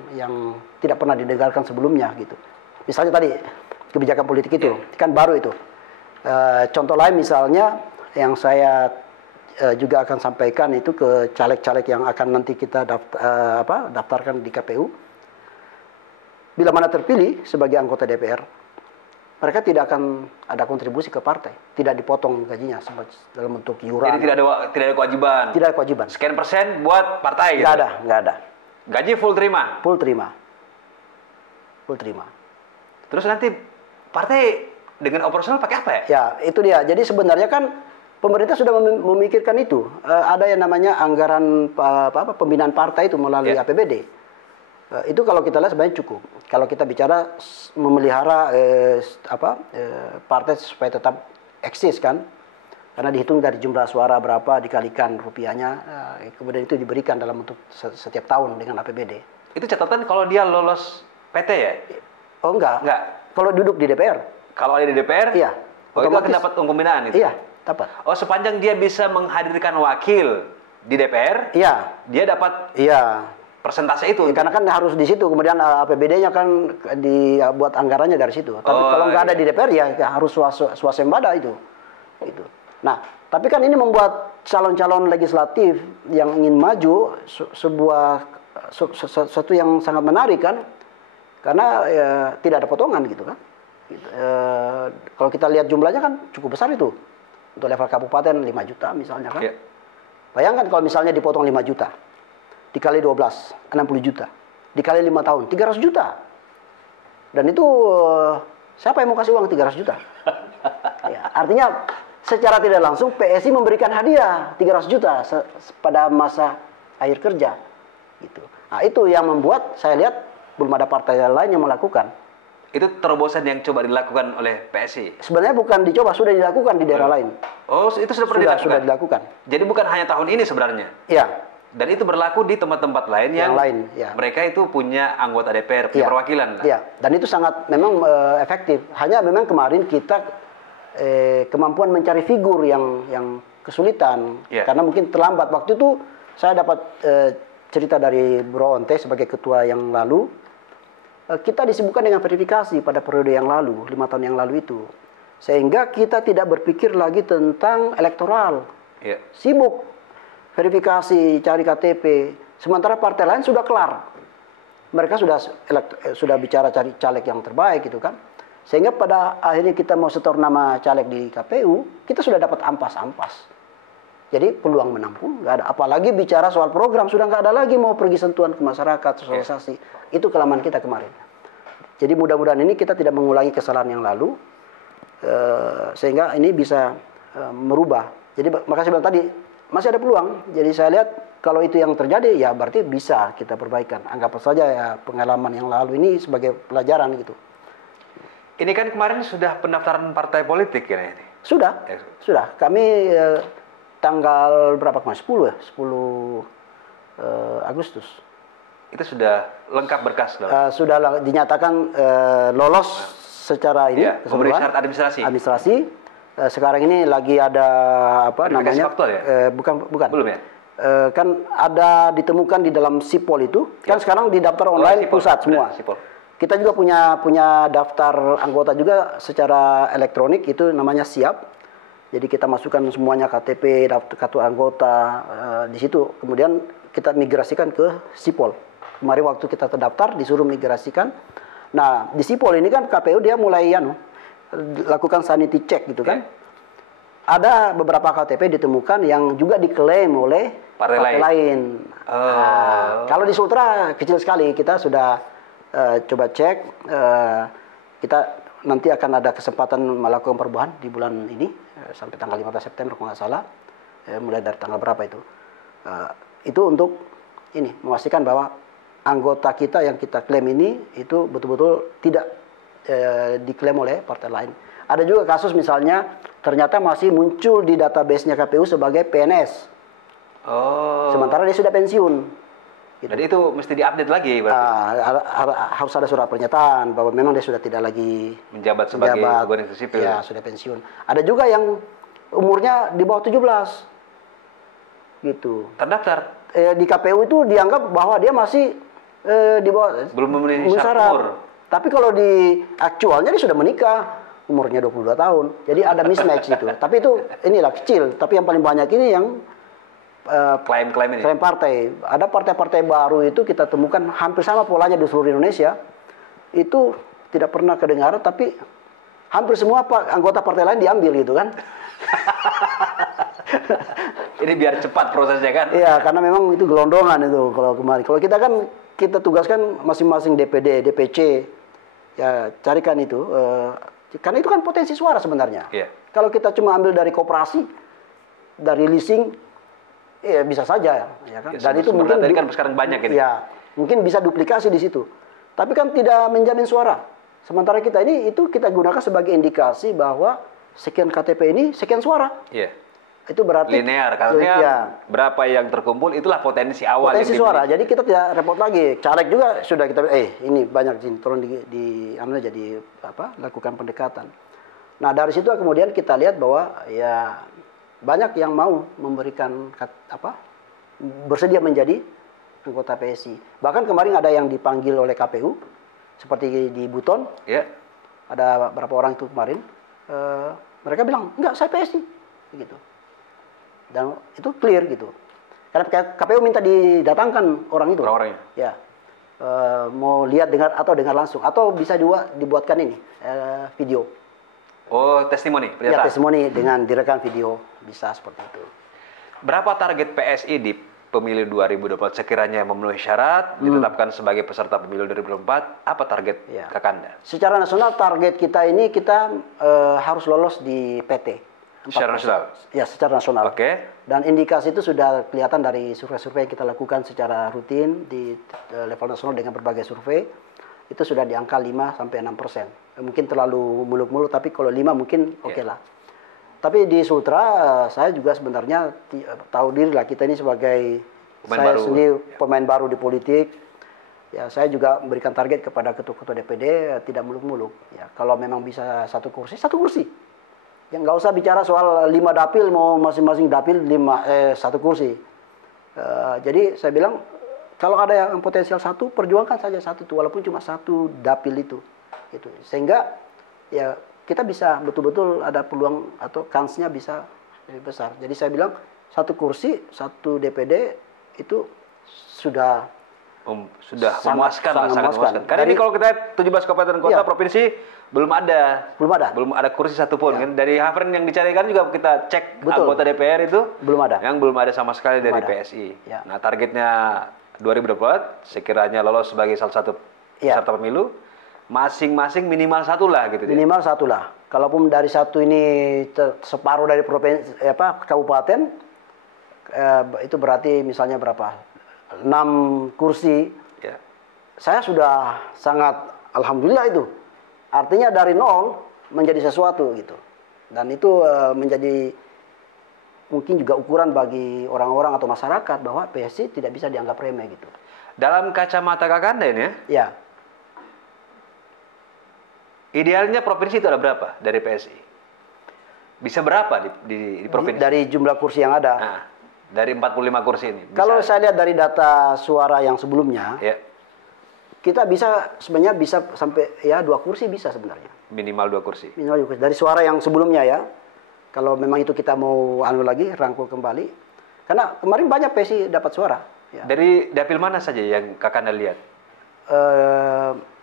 tidak pernah didengarkan sebelumnya gitu. Misalnya tadi kebijakan politik itu kan baru itu. Contoh lain misalnya yang saya juga akan sampaikan itu ke caleg-caleg yang akan nanti kita daftarkan di KPU. Bila mana terpilih sebagai anggota DPR, mereka tidak akan ada kontribusi ke partai, tidak dipotong gajinya dalam bentuk iuran. Jadi tidak ada kewajiban. Tidak ada kewajiban. Sekian persen buat partai. Nggak ada. Gaji full terima. Full terima. Terus nanti partai dengan operasional pakai apa ya? Ya, itu dia. Jadi sebenarnya kan pemerintah sudah memikirkan itu. Ada yang namanya anggaran pembinaan partai itu melalui APBD. Itu kalau kita lihat sebenarnya cukup. Kalau kita bicara memelihara partai supaya tetap eksis kan. Karena dihitung dari jumlah suara berapa dikalikan rupiahnya, kemudian itu diberikan dalam bentuk setiap tahun dengan APBD. Itu catatan kalau dia lolos PT ya? Oh enggak. Kalau duduk di DPR. Kalau ada di DPR? Iya. Oh, itu akan dapat uang pembinaan itu? Iya, dapat. Oh, sepanjang dia bisa menghadirkan wakil di DPR, iya, dia dapat persentase itu. Ya, karena kan harus di situ, kemudian APBD-nya kan dibuat anggarannya dari situ. Tapi kalau nggak ada di DPR ya harus swasembada itu. Gitu. Nah, tapi kan ini membuat calon-calon legislatif yang ingin maju sesuatu yang sangat menarik kan, karena tidak ada potongan gitu kan. Kalau kita lihat jumlahnya kan cukup besar itu. Untuk level kabupaten 5 juta misalnya kan. Yeah. Bayangkan kalau misalnya dipotong 5 juta, dikali 12, 60 juta. Dikali 5 tahun, 300 juta. Dan itu siapa yang mau kasih uang 300 juta? Ya, artinya secara tidak langsung PSI memberikan hadiah 300 juta pada masa akhir kerja. Gitu. Nah, itu yang membuat saya lihat belum ada partai lain yang melakukan. Itu terobosan yang coba dilakukan oleh PSI? Sebenarnya bukan dicoba, sudah dilakukan di daerah lain. Oh, itu sudah pernah dilakukan? Sudah dilakukan. Jadi bukan hanya tahun ini sebenarnya? Iya. Dan itu berlaku di tempat-tempat lain yang lain, ya. Mereka itu punya anggota DPR, punya perwakilan. Iya, dan itu sangat memang efektif. Hanya memang kemarin kita kemampuan mencari figur yang kesulitan. Karena mungkin terlambat. Waktu itu saya dapat cerita dari Bro Onte sebagai ketua yang lalu. Kita disibukkan dengan verifikasi pada periode yang lalu, 5 tahun yang lalu itu. Sehingga kita tidak berpikir lagi tentang elektoral. Sibuk verifikasi, cari KTP. Sementara partai lain sudah kelar. Mereka sudah bicara cari caleg yang terbaik gitu kan. Sehingga pada akhirnya kita mau setor nama caleg di KPU, kita sudah dapat ampas-ampas. Jadi peluang menang pun nggak ada. Apalagi bicara soal program, sudah nggak ada lagi mau pergi sentuhan ke masyarakat, sosialisasi. Itu kelemahan kita kemarin. Jadi mudah-mudahan ini kita tidak mengulangi kesalahan yang lalu, sehingga ini bisa merubah. Jadi makasih bilang tadi, masih ada peluang. Jadi saya lihat kalau itu yang terjadi, ya berarti bisa kita perbaikan. Anggap saja ya pengalaman yang lalu ini sebagai pelajaran gitu. Ini kan kemarin sudah pendaftaran partai politik ya ini? Sudah, sudah. Kami tanggal berapa kemarin? 10 ya? 10 Agustus. Itu sudah lengkap berkas? Sudah dinyatakan lolos secara ini. Memenuhi syarat administrasi. Sekarang ini lagi ada apa namanya? Faktual ya? Bukan. Belum ya? Kan ada ditemukan di dalam Sipol itu. Kan sekarang di daftar online pusat semua. Kita juga punya daftar anggota juga secara elektronik, itu namanya Siap. Jadi kita masukkan semuanya KTP, daftar kartu anggota di situ. Kemudian kita migrasikan ke Sipol. Kemarin waktu kita terdaftar disuruh migrasikan. Nah, di Sipol ini kan KPU dia mulai lakukan sanity check gitu kan. Ada beberapa KTP ditemukan yang juga diklaim oleh partai lain. Nah, kalau di Sultra kecil sekali, kita sudah coba cek. Kita nanti akan ada kesempatan melakukan perubahan di bulan ini sampai tanggal 15 September kalau nggak salah, mulai dari tanggal berapa itu. Itu untuk ini memastikan bahwa anggota kita yang kita klaim ini itu betul-betul tidak diklaim oleh partai lain. Ada juga kasus misalnya ternyata masih muncul di database-nya KPU sebagai PNS. Sementara dia sudah pensiun. Gitu. Jadi itu mesti diupdate lagi berarti? Harus ada surat pernyataan bahwa memang dia sudah tidak lagi menjabat sebagai organisasi sipil. Ya, sudah pensiun. Ada juga yang umurnya di bawah 17. Gitu. Terdaftar? Di KPU itu dianggap bahwa dia masih di bawah, belum memenuhi syarat umur. Tapi kalau di aktualnya dia sudah menikah, umurnya 22 tahun. Jadi ada mismatch itu. Tapi itu inilah kecil, tapi yang paling banyak ini yang klaim partai. Ada partai-partai baru itu kita temukan hampir sama polanya di seluruh Indonesia. Itu tidak pernah kedengaran, tapi hampir semua anggota partai lain diambil gitu kan. Ini biar cepat prosesnya kan? Iya, karena memang itu gelondongan itu kalau kemarin. Kalau kita kan kita tugaskan masing-masing DPD, DPC, ya carikan itu. Karena itu kan potensi suara sebenarnya. Kalau kita cuma ambil dari koperasi, dari leasing, ya bisa saja, ya kan. Dan itu mungkin kan sekarang banyak ini. Ya, mungkin bisa duplikasi di situ. Tapi kan tidak menjamin suara. Sementara kita ini itu kita gunakan sebagai indikasi bahwa sekian KTP ini sekian suara. Itu berarti linear, karena berapa yang terkumpul itulah potensi awal. Potensi suara. Jadi kita tidak repot lagi. Caleg juga sudah kita ini banyak tolong lakukan pendekatan. Nah, dari situ kemudian kita lihat bahwa ya banyak yang mau memberikan bersedia menjadi anggota PSI. Bahkan kemarin ada yang dipanggil oleh KPU seperti di Buton. Ada beberapa orang itu kemarin mereka bilang enggak, saya PSI gitu. Dan itu clear gitu. Karena KPU minta didatangkan orang itu. Orang-orangnya. Ya. Mau lihat dengar langsung atau bisa juga dibuatkan ini video. Oh, testimoni, Ya, pernyataan. testimoni dengan direkam video bisa seperti itu. Berapa target PSI di pemilu 2024 sekiranya memenuhi syarat, ditetapkan sebagai peserta pemilu 2024, apa target Ya. Kakanda? Secara nasional target kita ini kita harus lolos di PT. Secara nasional? Ya, secara nasional. Oke. Dan indikasi itu sudah kelihatan dari survei-survei yang kita lakukan secara rutin di level nasional dengan berbagai survei. Itu sudah di angka 5-6%. Mungkin terlalu muluk-muluk, tapi kalau 5 mungkin oke lah. Tapi di Sultra, saya juga sebenarnya tahu diri lah, kita ini sebagai saya sendiri pemain baru di politik. Ya, saya juga memberikan target kepada ketua-ketua DPD tidak muluk-muluk. Ya, kalau memang bisa satu kursi. Ya, nggak usah bicara soal 5 dapil, mau masing-masing dapil satu kursi. Jadi saya bilang, kalau ada yang potensial satu, perjuangkan saja satu itu, walaupun cuma satu dapil itu. Gitu. Sehingga ya kita bisa betul-betul ada peluang atau kansnya bisa lebih besar. Jadi saya bilang, satu kursi, satu DPD itu sudah Sangat memuaskan. Karena ini kalau kita 17 kabupaten kota provinsi belum ada kursi satupun. Kan? Dari Hafren yang dicarikan juga kita cek anggota DPR itu yang belum ada sama sekali dari PSI. Ya. Nah, targetnya 2024 sekiranya lolos sebagai salah satu peserta pemilu, masing-masing minimal satu lah gitu. Minimal satu lah. Kalaupun dari satu ini separuh dari provinsi kabupaten, itu berarti misalnya berapa? 6 kursi. Ya. Saya sudah sangat alhamdulillah itu. Artinya dari nol menjadi sesuatu gitu. Dan itu menjadi mungkin juga ukuran bagi orang-orang atau masyarakat bahwa PSI tidak bisa dianggap remeh gitu. Dalam kacamata Kakanda ini ya? Ya. Idealnya provinsi itu ada berapa dari PSI? Bisa berapa di provinsi? Dari jumlah kursi yang ada. Nah, dari 45 kursi ini. Kalau saya lihat dari data suara yang sebelumnya, kita sebenarnya bisa sampai 2 kursi bisa sebenarnya. Minimal 2 kursi. Minimal 2 kursi. Dari suara yang sebelumnya ya. Kalau memang itu kita mau rangkul kembali. Karena kemarin banyak PSI dapat suara. Ya. Dari dapil mana saja yang Kakanda lihat?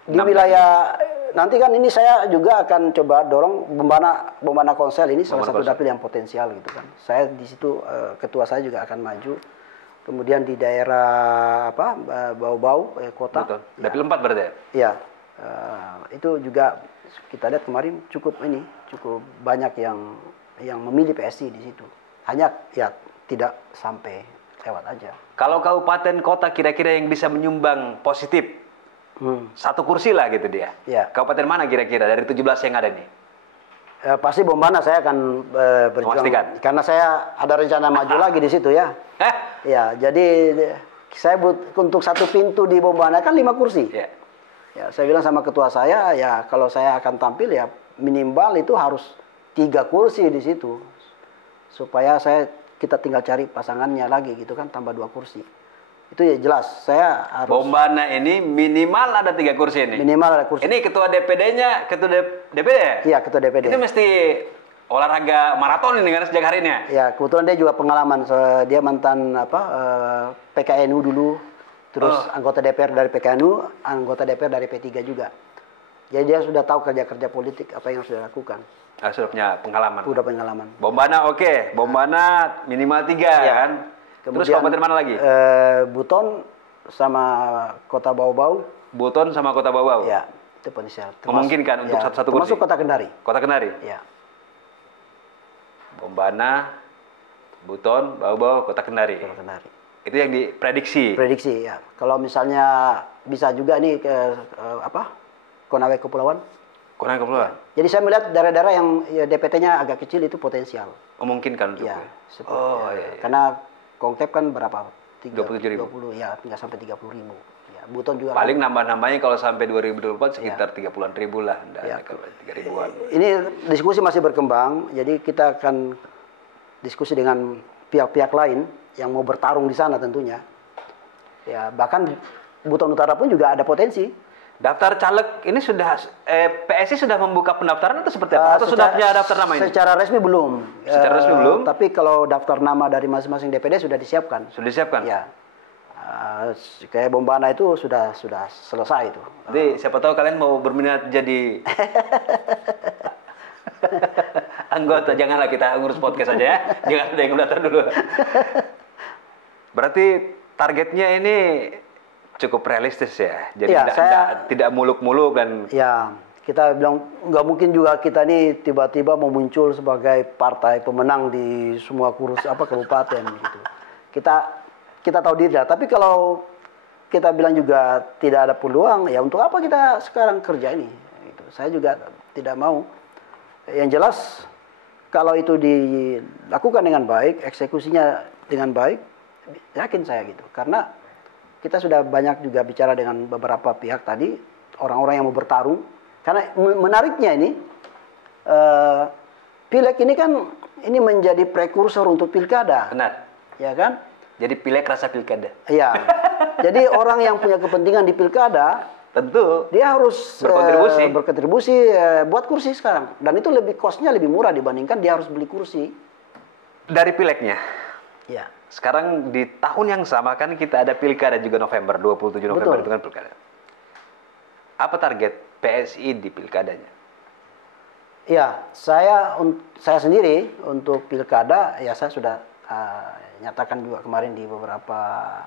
Di wilayah nanti kan ini saya juga akan coba dorong Bombana Konsel ini salah satu dapil yang potensial gitu kan. Saya di situ ketua saya juga akan maju. Kemudian di daerah Bau-Bau kota. Betul. Dapil 4 berarti ya? Iya. Itu juga kita lihat kemarin cukup banyak yang memilih PSI di situ. Hanya ya tidak sampai lewat aja. Kalau kabupaten kota kira-kira yang bisa menyumbang positif satu kursi lah gitu dia. Ya. Kabupaten mana kira-kira dari 17 yang ada nih? Pasti Bombana saya akan berjuang. Memastikan. Karena saya ada rencana maju lagi di situ ya. Ya, jadi saya untuk satu pintu di Bombana kan 5 kursi. Ya, saya bilang sama ketua saya, ya kalau saya akan tampil ya minimal itu harus 3 kursi di situ. Supaya kita tinggal cari pasangannya lagi gitu kan, tambah 2 kursi. Itu ya jelas, saya harus... Bombana ini minimal ada 3 kursi ini? Minimal ada kursi. Ini ketua DPD-nya, ketua DPD ya? Iya, ketua DPD. Itu mesti olahraga maraton ini kan sejak harinya? Ya, kebetulan dia juga pengalaman. Dia mantan PKNU dulu, terus anggota DPR dari PKNU, anggota DPR dari P3 juga. Jadi dia sudah tahu kerja-kerja politik, apa yang harus dilakukan. Sudah punya pengalaman? Sudah pengalaman. Bombana oke. Bombana minimal 3 kan? Kemudian, terus kabupaten mana lagi? Buton sama Kota Bau-Bau. Buton sama Kota Bau-Bau? Ya, itu potensial. Memungkinkan untuk satu kursi? Termasuk Kota Kendari. Kota Kendari? Ya. Bombana, Buton, Bau-Bau, Kota Kendari. Kota Kendari. Itu yang diprediksi? Prediksi, ya. Kalau misalnya bisa juga nih Konawe Kepulauan. Konawe Kepulauan? Ya. Jadi saya melihat daerah-daerah yang DPT-nya agak kecil itu potensial. Memungkinkan untuk ya. iya. Karena Kongtep kan berapa? 27.000. 20 ya, nggak sampai 30.000. Ya, Buton juga. Paling nambah-nambahnya kalau sampai 2024 sekitar 30-an ribu lah, ya. 3 ribuan. Ini diskusi masih berkembang, jadi kita akan diskusi dengan pihak-pihak lain yang mau bertarung di sana tentunya. Ya, bahkan Buton Utara pun juga ada potensi. Daftar caleg ini sudah PSI sudah membuka pendaftaran atau seperti apa? Atau sudah punya daftar nama ini? Secara resmi belum. Secara resmi belum? Tapi kalau daftar nama dari masing-masing DPD sudah disiapkan. Sudah disiapkan? Ya. Kayak Bombana itu sudah selesai itu. Jadi siapa tahu kalian mau berminat jadi Anggota, janganlah kita ngurus podcast aja ya. Jangan ada yang daftar dulu. Berarti targetnya ini cukup realistis ya. Jadi Ya, tidak muluk-muluk dan ya, kita bilang nggak mungkin juga kita ini tiba-tiba mau muncul sebagai partai pemenang di semua kabupaten gitu. Kita tahu diri, tapi kalau kita bilang juga tidak ada peluang, ya untuk apa kita sekarang kerja ini? Gitu. Saya juga tidak mau. Yang jelas kalau itu dilakukan dengan baik, eksekusinya dengan baik, yakin saya gitu. Karena kita sudah banyak juga bicara dengan beberapa pihak tadi, orang-orang yang mau bertarung. Karena menariknya ini, pileg ini kan ini menjadi prekursor untuk pilkada. benar. Ya kan? Jadi pileg rasa pilkada. Iya. Jadi orang yang punya kepentingan di pilkada, Tentu dia harus berkontribusi buat kursi sekarang. Dan itu cost-nya lebih murah dibandingkan dia harus beli kursi. dari pilegnya. Ya. Sekarang di tahun yang sama kan kita ada pilkada juga November, 27 November Betul. itu kan pilkada. Apa target PSI di pilkadanya? Ya, saya sendiri untuk pilkada, ya saya sudah nyatakan juga kemarin di beberapa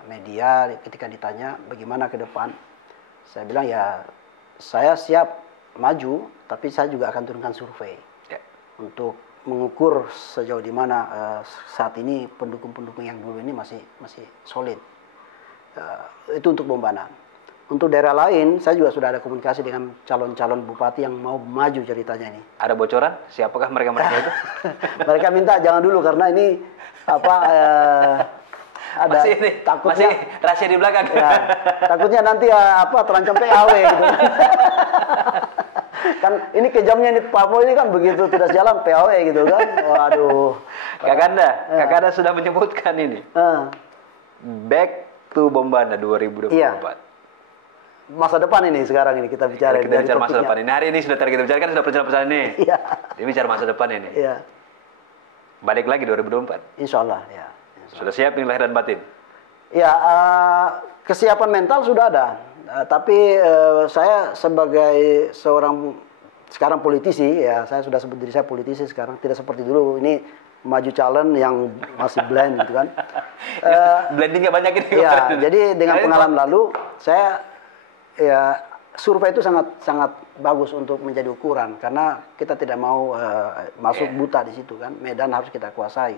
media ketika ditanya bagaimana ke depan. Saya bilang ya saya siap maju, tapi saya juga akan turunkan survei Ya. untuk mengukur sejauh di mana saat ini pendukung-pendukung yang dulu ini masih solid. Itu untuk Bombana. Untuk daerah lain, saya juga sudah ada komunikasi dengan calon-calon bupati yang mau maju ceritanya ini. Ada bocoran? Siapakah mereka-mereka itu? Mereka minta jangan dulu karena ini ada Masih ini, takutnya masih rahasia di belakang. ya, takutnya nanti terancam PAW gitu. Kan ini kejamnya ini Papua ini kan begitu tidak jalan PAW gitu kan. Waduh. Kakanda sudah menyebutkan ini. Back to Bombana 2024. Iya. Masa depan ini sekarang ini kita bicara. Kita bicara masa depan ini. Hari ini sudah kita bicara kan sudah perjalanan ini. Iya. Dia bicara masa depan ini. Iya. Balik lagi 2024. Insya Allah ya. Sudah siap nih lahir dan batin? Ya, kesiapan mental sudah ada. Tapi saya sebagai seorang sekarang politisi, ya saya sudah sebut diri saya politisi sekarang. Tidak seperti dulu, ini maju calon yang masih blend gitu kan. Blendingnya banyak ini. Ya, jadi dengan pengalaman lalu, saya ya survei itu sangat bagus untuk menjadi ukuran. Karena kita tidak mau masuk buta di situ kan. Medan harus kita kuasai.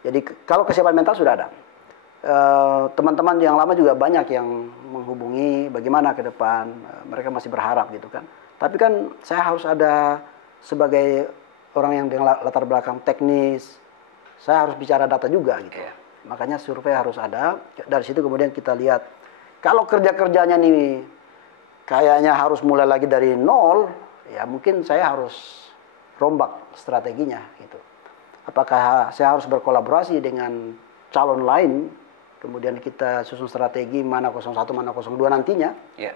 Jadi kalau kesiapan mental sudah ada. Teman-teman yang lama juga banyak yang menghubungi bagaimana ke depan. Mereka masih berharap gitu kan. Tapi kan saya harus ada sebagai orang yang dengan latar belakang teknis. Saya harus bicara data juga gitu. Makanya survei harus ada. Dari situ kemudian kita lihat. Kalau kerja-kerjanya nih kayaknya harus mulai lagi dari nol. Ya mungkin saya harus rombak strateginya gitu. Apakah saya harus berkolaborasi dengan calon lain, kemudian kita susun strategi mana 01, mana 02 nantinya. Ya,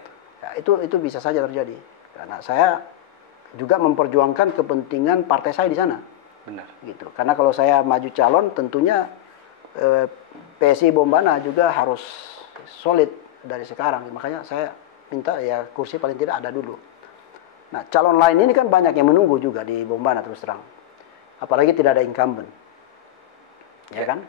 itu bisa saja terjadi. Karena saya juga memperjuangkan kepentingan partai saya di sana. Benar. Gitu. Karena kalau saya maju calon, tentunya PSI Bombana juga harus solid dari sekarang. Makanya saya minta ya kursi paling tidak ada dulu. Nah, calon lain ini kan banyak yang menunggu juga di Bombana terus terang. Apalagi tidak ada incumbent. Ya kan?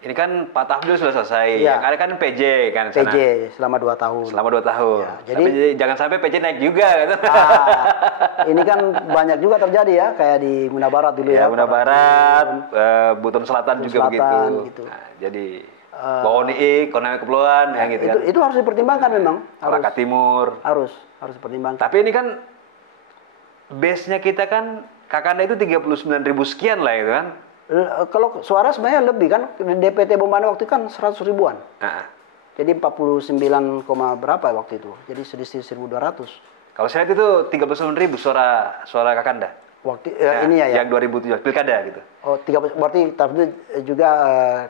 Ini kan Pak Tafdil sudah selesai. Ya. Yang ada kan PJ kan sana. PJ selama 2 tahun. Selama 2 tahun. Ya, jadi jangan sampai PJ naik juga gitu. Ini kan banyak juga terjadi ya, kayak di Muna Barat dulu ya. Muna Barat, Buton Selatan juga begitu. Nah, jadi Bawoni, Konami Kepulauan yang gitu kan. Itu harus dipertimbangkan memang. Malaka Timur. Harus dipertimbangkan. Tapi ini kan base-nya kita kan Kakanda itu 39.000 sekian lah itu kan. Kalau suara sebenarnya lebih kan, DPT Bombana waktu itu kan 100 ribuan. Jadi 49, berapa waktu itu. Jadi sedikit 1.200. Kalau saya lihat itu 39.000 suara Kakanda. Waktu ini ya. Yang 2007 pilkada gitu. Oh, 30 berarti tapi juga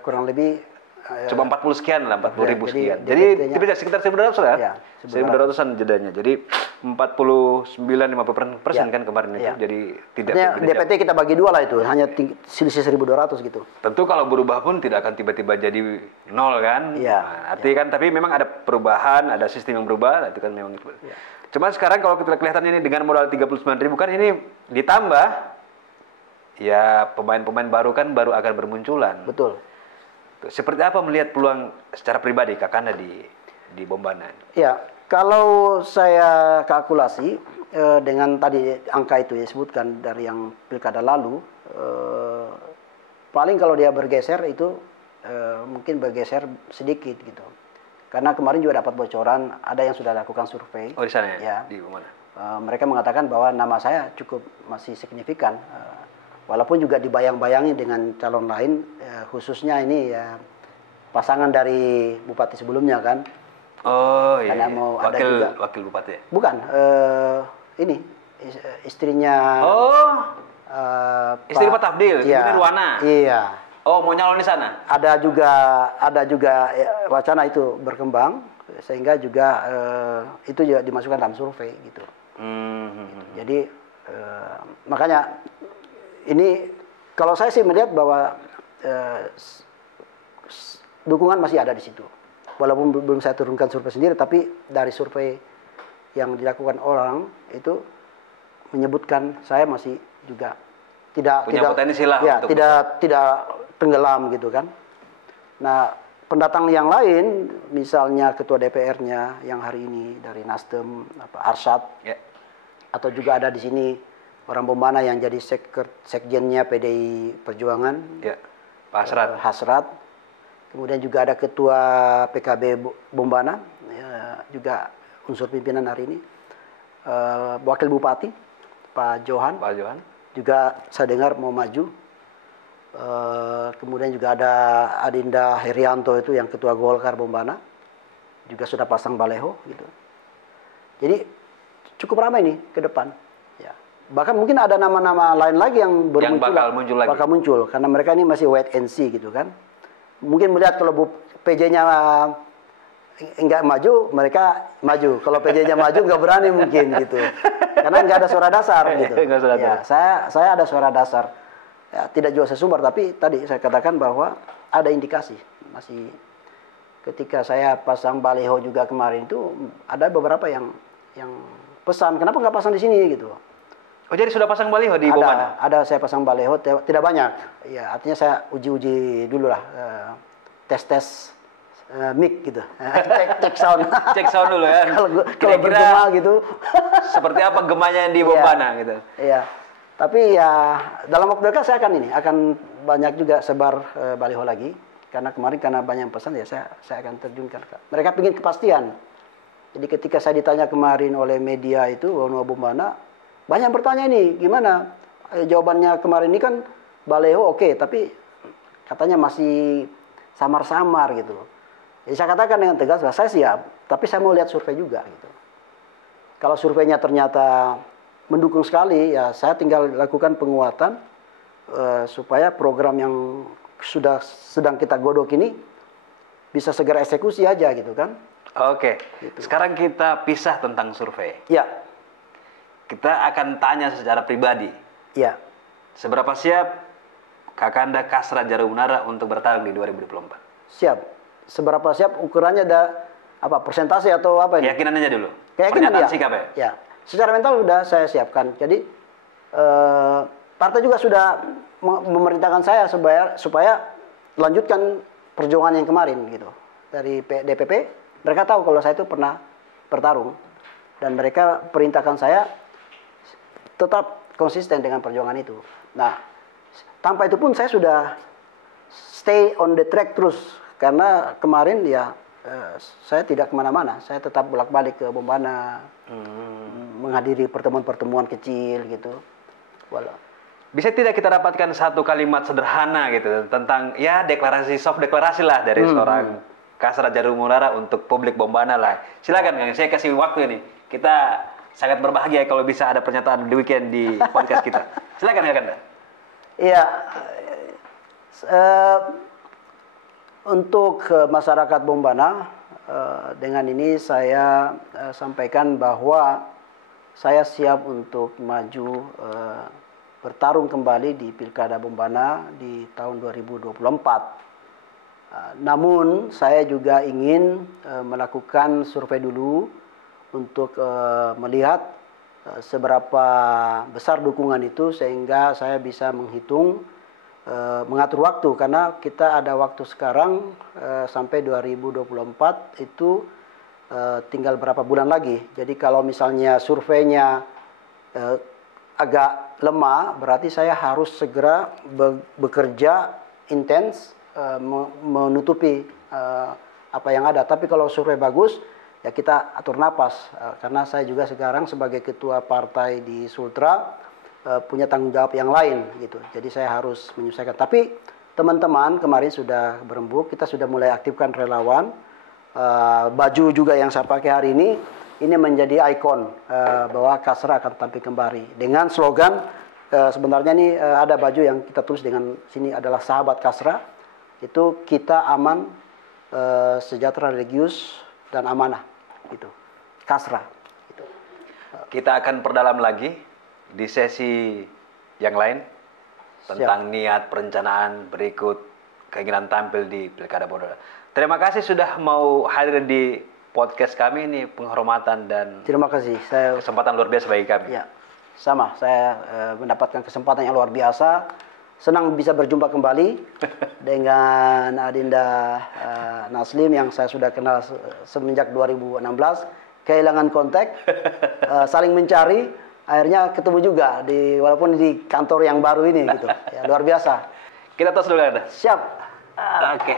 kurang lebih coba 40 sekian lah, 40.000 sekian. Jadi sekitar 1.200 lah. Ya, 1.200-an jedanya. Jadi 49-50% kan kemarin itu. Jadi tidak DPT kita bagi dua lah itu, hanya selisih 1.200 gitu. Tentu kalau berubah pun tidak akan tiba-tiba jadi nol kan. Iya. Nah, artinya kan tapi memang ada perubahan, ada sistem yang berubah, itu kan memang. Cuma sekarang kalau kita kelihatannya ini dengan modal 39.000 kan ini ditambah, ya pemain-pemain baru kan baru akan bermunculan. Betul. Seperti apa melihat peluang secara pribadi Kakanda di Bombana? Ya, kalau saya kalkulasi dengan tadi angka itu ya sebutkan dari yang pilkada lalu, paling kalau dia bergeser itu mungkin bergeser sedikit gitu. Karena kemarin juga dapat bocoran ada yang sudah lakukan survei. Oh di sana ya? Ya. Di mana? Mereka mengatakan bahwa nama saya cukup masih signifikan. Walaupun juga dibayang-bayangi dengan calon lain, khususnya ini ya pasangan dari bupati sebelumnya kan. Oh iya. Karena mau ada juga wakil bupati ya? Bukan, ini istrinya. Oh. Istri Pak Tafdil, iya, Ibu Nirwana. Iya. Oh, mau nyalon di sana? Ada juga wacana itu berkembang sehingga juga itu juga dimasukkan dalam survei gitu. Jadi makanya ini kalau saya sih melihat bahwa dukungan masih ada di situ. Walaupun belum saya turunkan survei sendiri, tapi dari survei yang dilakukan orang itu menyebutkan saya masih juga tidak potensi lah ya, untuk tidak tenggelam gitu kan. Nah, pendatang yang lain misalnya ketua DPR-nya yang hari ini dari Nasdem Arsyad ya. Atau juga ada di sini orang Bombana yang jadi sekjennya PDI Perjuangan ya. Pak Hasrat. Kemudian juga ada ketua PKB Bombana ya, juga unsur pimpinan hari ini wakil bupati Pak Johan juga saya dengar mau maju. Kemudian juga ada Adinda Herianto itu yang ketua Golkar Bombana juga sudah pasang baleho gitu. Jadi cukup ramai nih ke depan. Ya. Bahkan mungkin ada nama-nama lain lagi yang bakal muncul karena mereka ini masih wait and see gitu kan. Mungkin melihat kalau PJ-nya enggak maju, mereka maju. Kalau PJ-nya maju enggak berani mungkin gitu. Karena enggak ada suara dasar gitu. Ya, saya ada suara dasar. Ya, tidak jual sesumbar, tapi tadi saya katakan bahwa ada indikasi masih ketika saya pasang baliho juga kemarin itu ada beberapa yang pesan kenapa nggak pasang di sini gitu. Oh jadi sudah pasang baliho di Bombana? Ada saya pasang baliho tidak banyak. Ya artinya saya uji dulu lah tes mic gitu, cek sound. Cek sound dulu ya. Kalau bergema gitu. Seperti apa gemanya di Bombana gitu? Iya. Tapi ya dalam waktu dekat saya akan banyak juga sebar baliho lagi karena kemarin karena banyak pesan ya saya akan terjunkan. Mereka ingin kepastian. Jadi ketika saya ditanya kemarin oleh media itu Bombana banyak bertanya ini gimana jawabannya kemarin ini kan baliho oke, tapi katanya masih samar-samar gitu. Jadi saya katakan dengan tegas bahwa saya siap, tapi saya mau lihat survei juga gitu. Kalau surveinya ternyata mendukung sekali, ya saya tinggal lakukan penguatan supaya program yang sedang kita godok ini bisa segera eksekusi aja gitu kan. Oke, gitu. Sekarang kita pisah tentang survei. Ya. Kita akan tanya secara pribadi. Ya. Seberapa siap Kakanda Kasra Jarumunara untuk bertarung di 2024? Siap. Seberapa siap ukurannya ada apa persentase atau apa ini? Keyakinan aja dulu. Keyakinan pernyataan sikap ya? Ya. Secara mental sudah saya siapkan. Jadi partai juga sudah memerintahkan saya supaya lanjutkan perjuangan yang kemarin gitu. Dari DPP, mereka tahu kalau saya itu pernah bertarung dan mereka perintahkan saya tetap konsisten dengan perjuangan itu. Nah, tanpa itu pun saya sudah stay on the track terus karena kemarin ya saya tidak kemana-mana, saya tetap bolak-balik ke Bombana, menghadiri pertemuan-pertemuan kecil gitu. Bisa tidak kita dapatkan satu kalimat sederhana gitu tentang ya deklarasi soft deklarasi lah dari seorang Kasra Jarumunara untuk publik Bombana lah. Silakan Kang, saya kasih waktu ini. Kita sangat berbahagia kalau bisa ada pernyataan di weekend di podcast kita. Silakan Kang. Iya. Untuk masyarakat Bombana, dengan ini saya sampaikan bahwa saya siap untuk maju bertarung kembali di Pilkada Bombana di tahun 2024. Namun saya juga ingin melakukan survei dulu untuk melihat seberapa besar dukungan itu sehingga saya bisa menghitung, mengatur waktu, karena kita ada waktu sekarang sampai 2024 itu tinggal berapa bulan lagi. Jadi kalau misalnya surveinya agak lemah, berarti saya harus segera bekerja intens menutupi apa yang ada. Tapi kalau survei bagus, ya kita atur napas. Karena saya juga sekarang sebagai ketua partai di Sultra punya tanggung jawab yang lain gitu. Jadi saya harus menyelesaikan. Tapi teman-teman kemarin sudah berembuk, kita sudah mulai aktifkan relawan. Baju juga yang saya pakai hari ini menjadi ikon bahwa Kasra akan tampil kembali dengan slogan, sebenarnya ini ada baju yang kita tulis dengan sini adalah sahabat Kasra, itu kita aman, sejahtera, religius dan amanah, itu Kasra. Gitu. Kita akan perdalam lagi di sesi yang lain tentang niat perencanaan berikut keinginan tampil di Pilkada Bogor. Terima kasih sudah mau hadir di podcast kami, ini penghormatan dan terima kasih. Kesempatan luar biasa bagi kami. Ya, sama. Saya mendapatkan kesempatan yang luar biasa. Senang bisa berjumpa kembali dengan Adinda Naslim yang saya sudah kenal semenjak 2016. Kehilangan kontak, saling mencari, akhirnya ketemu juga walaupun di kantor yang baru ini gitu. Ya, luar biasa. Kita tos dulu, Anda. Siap. Oke.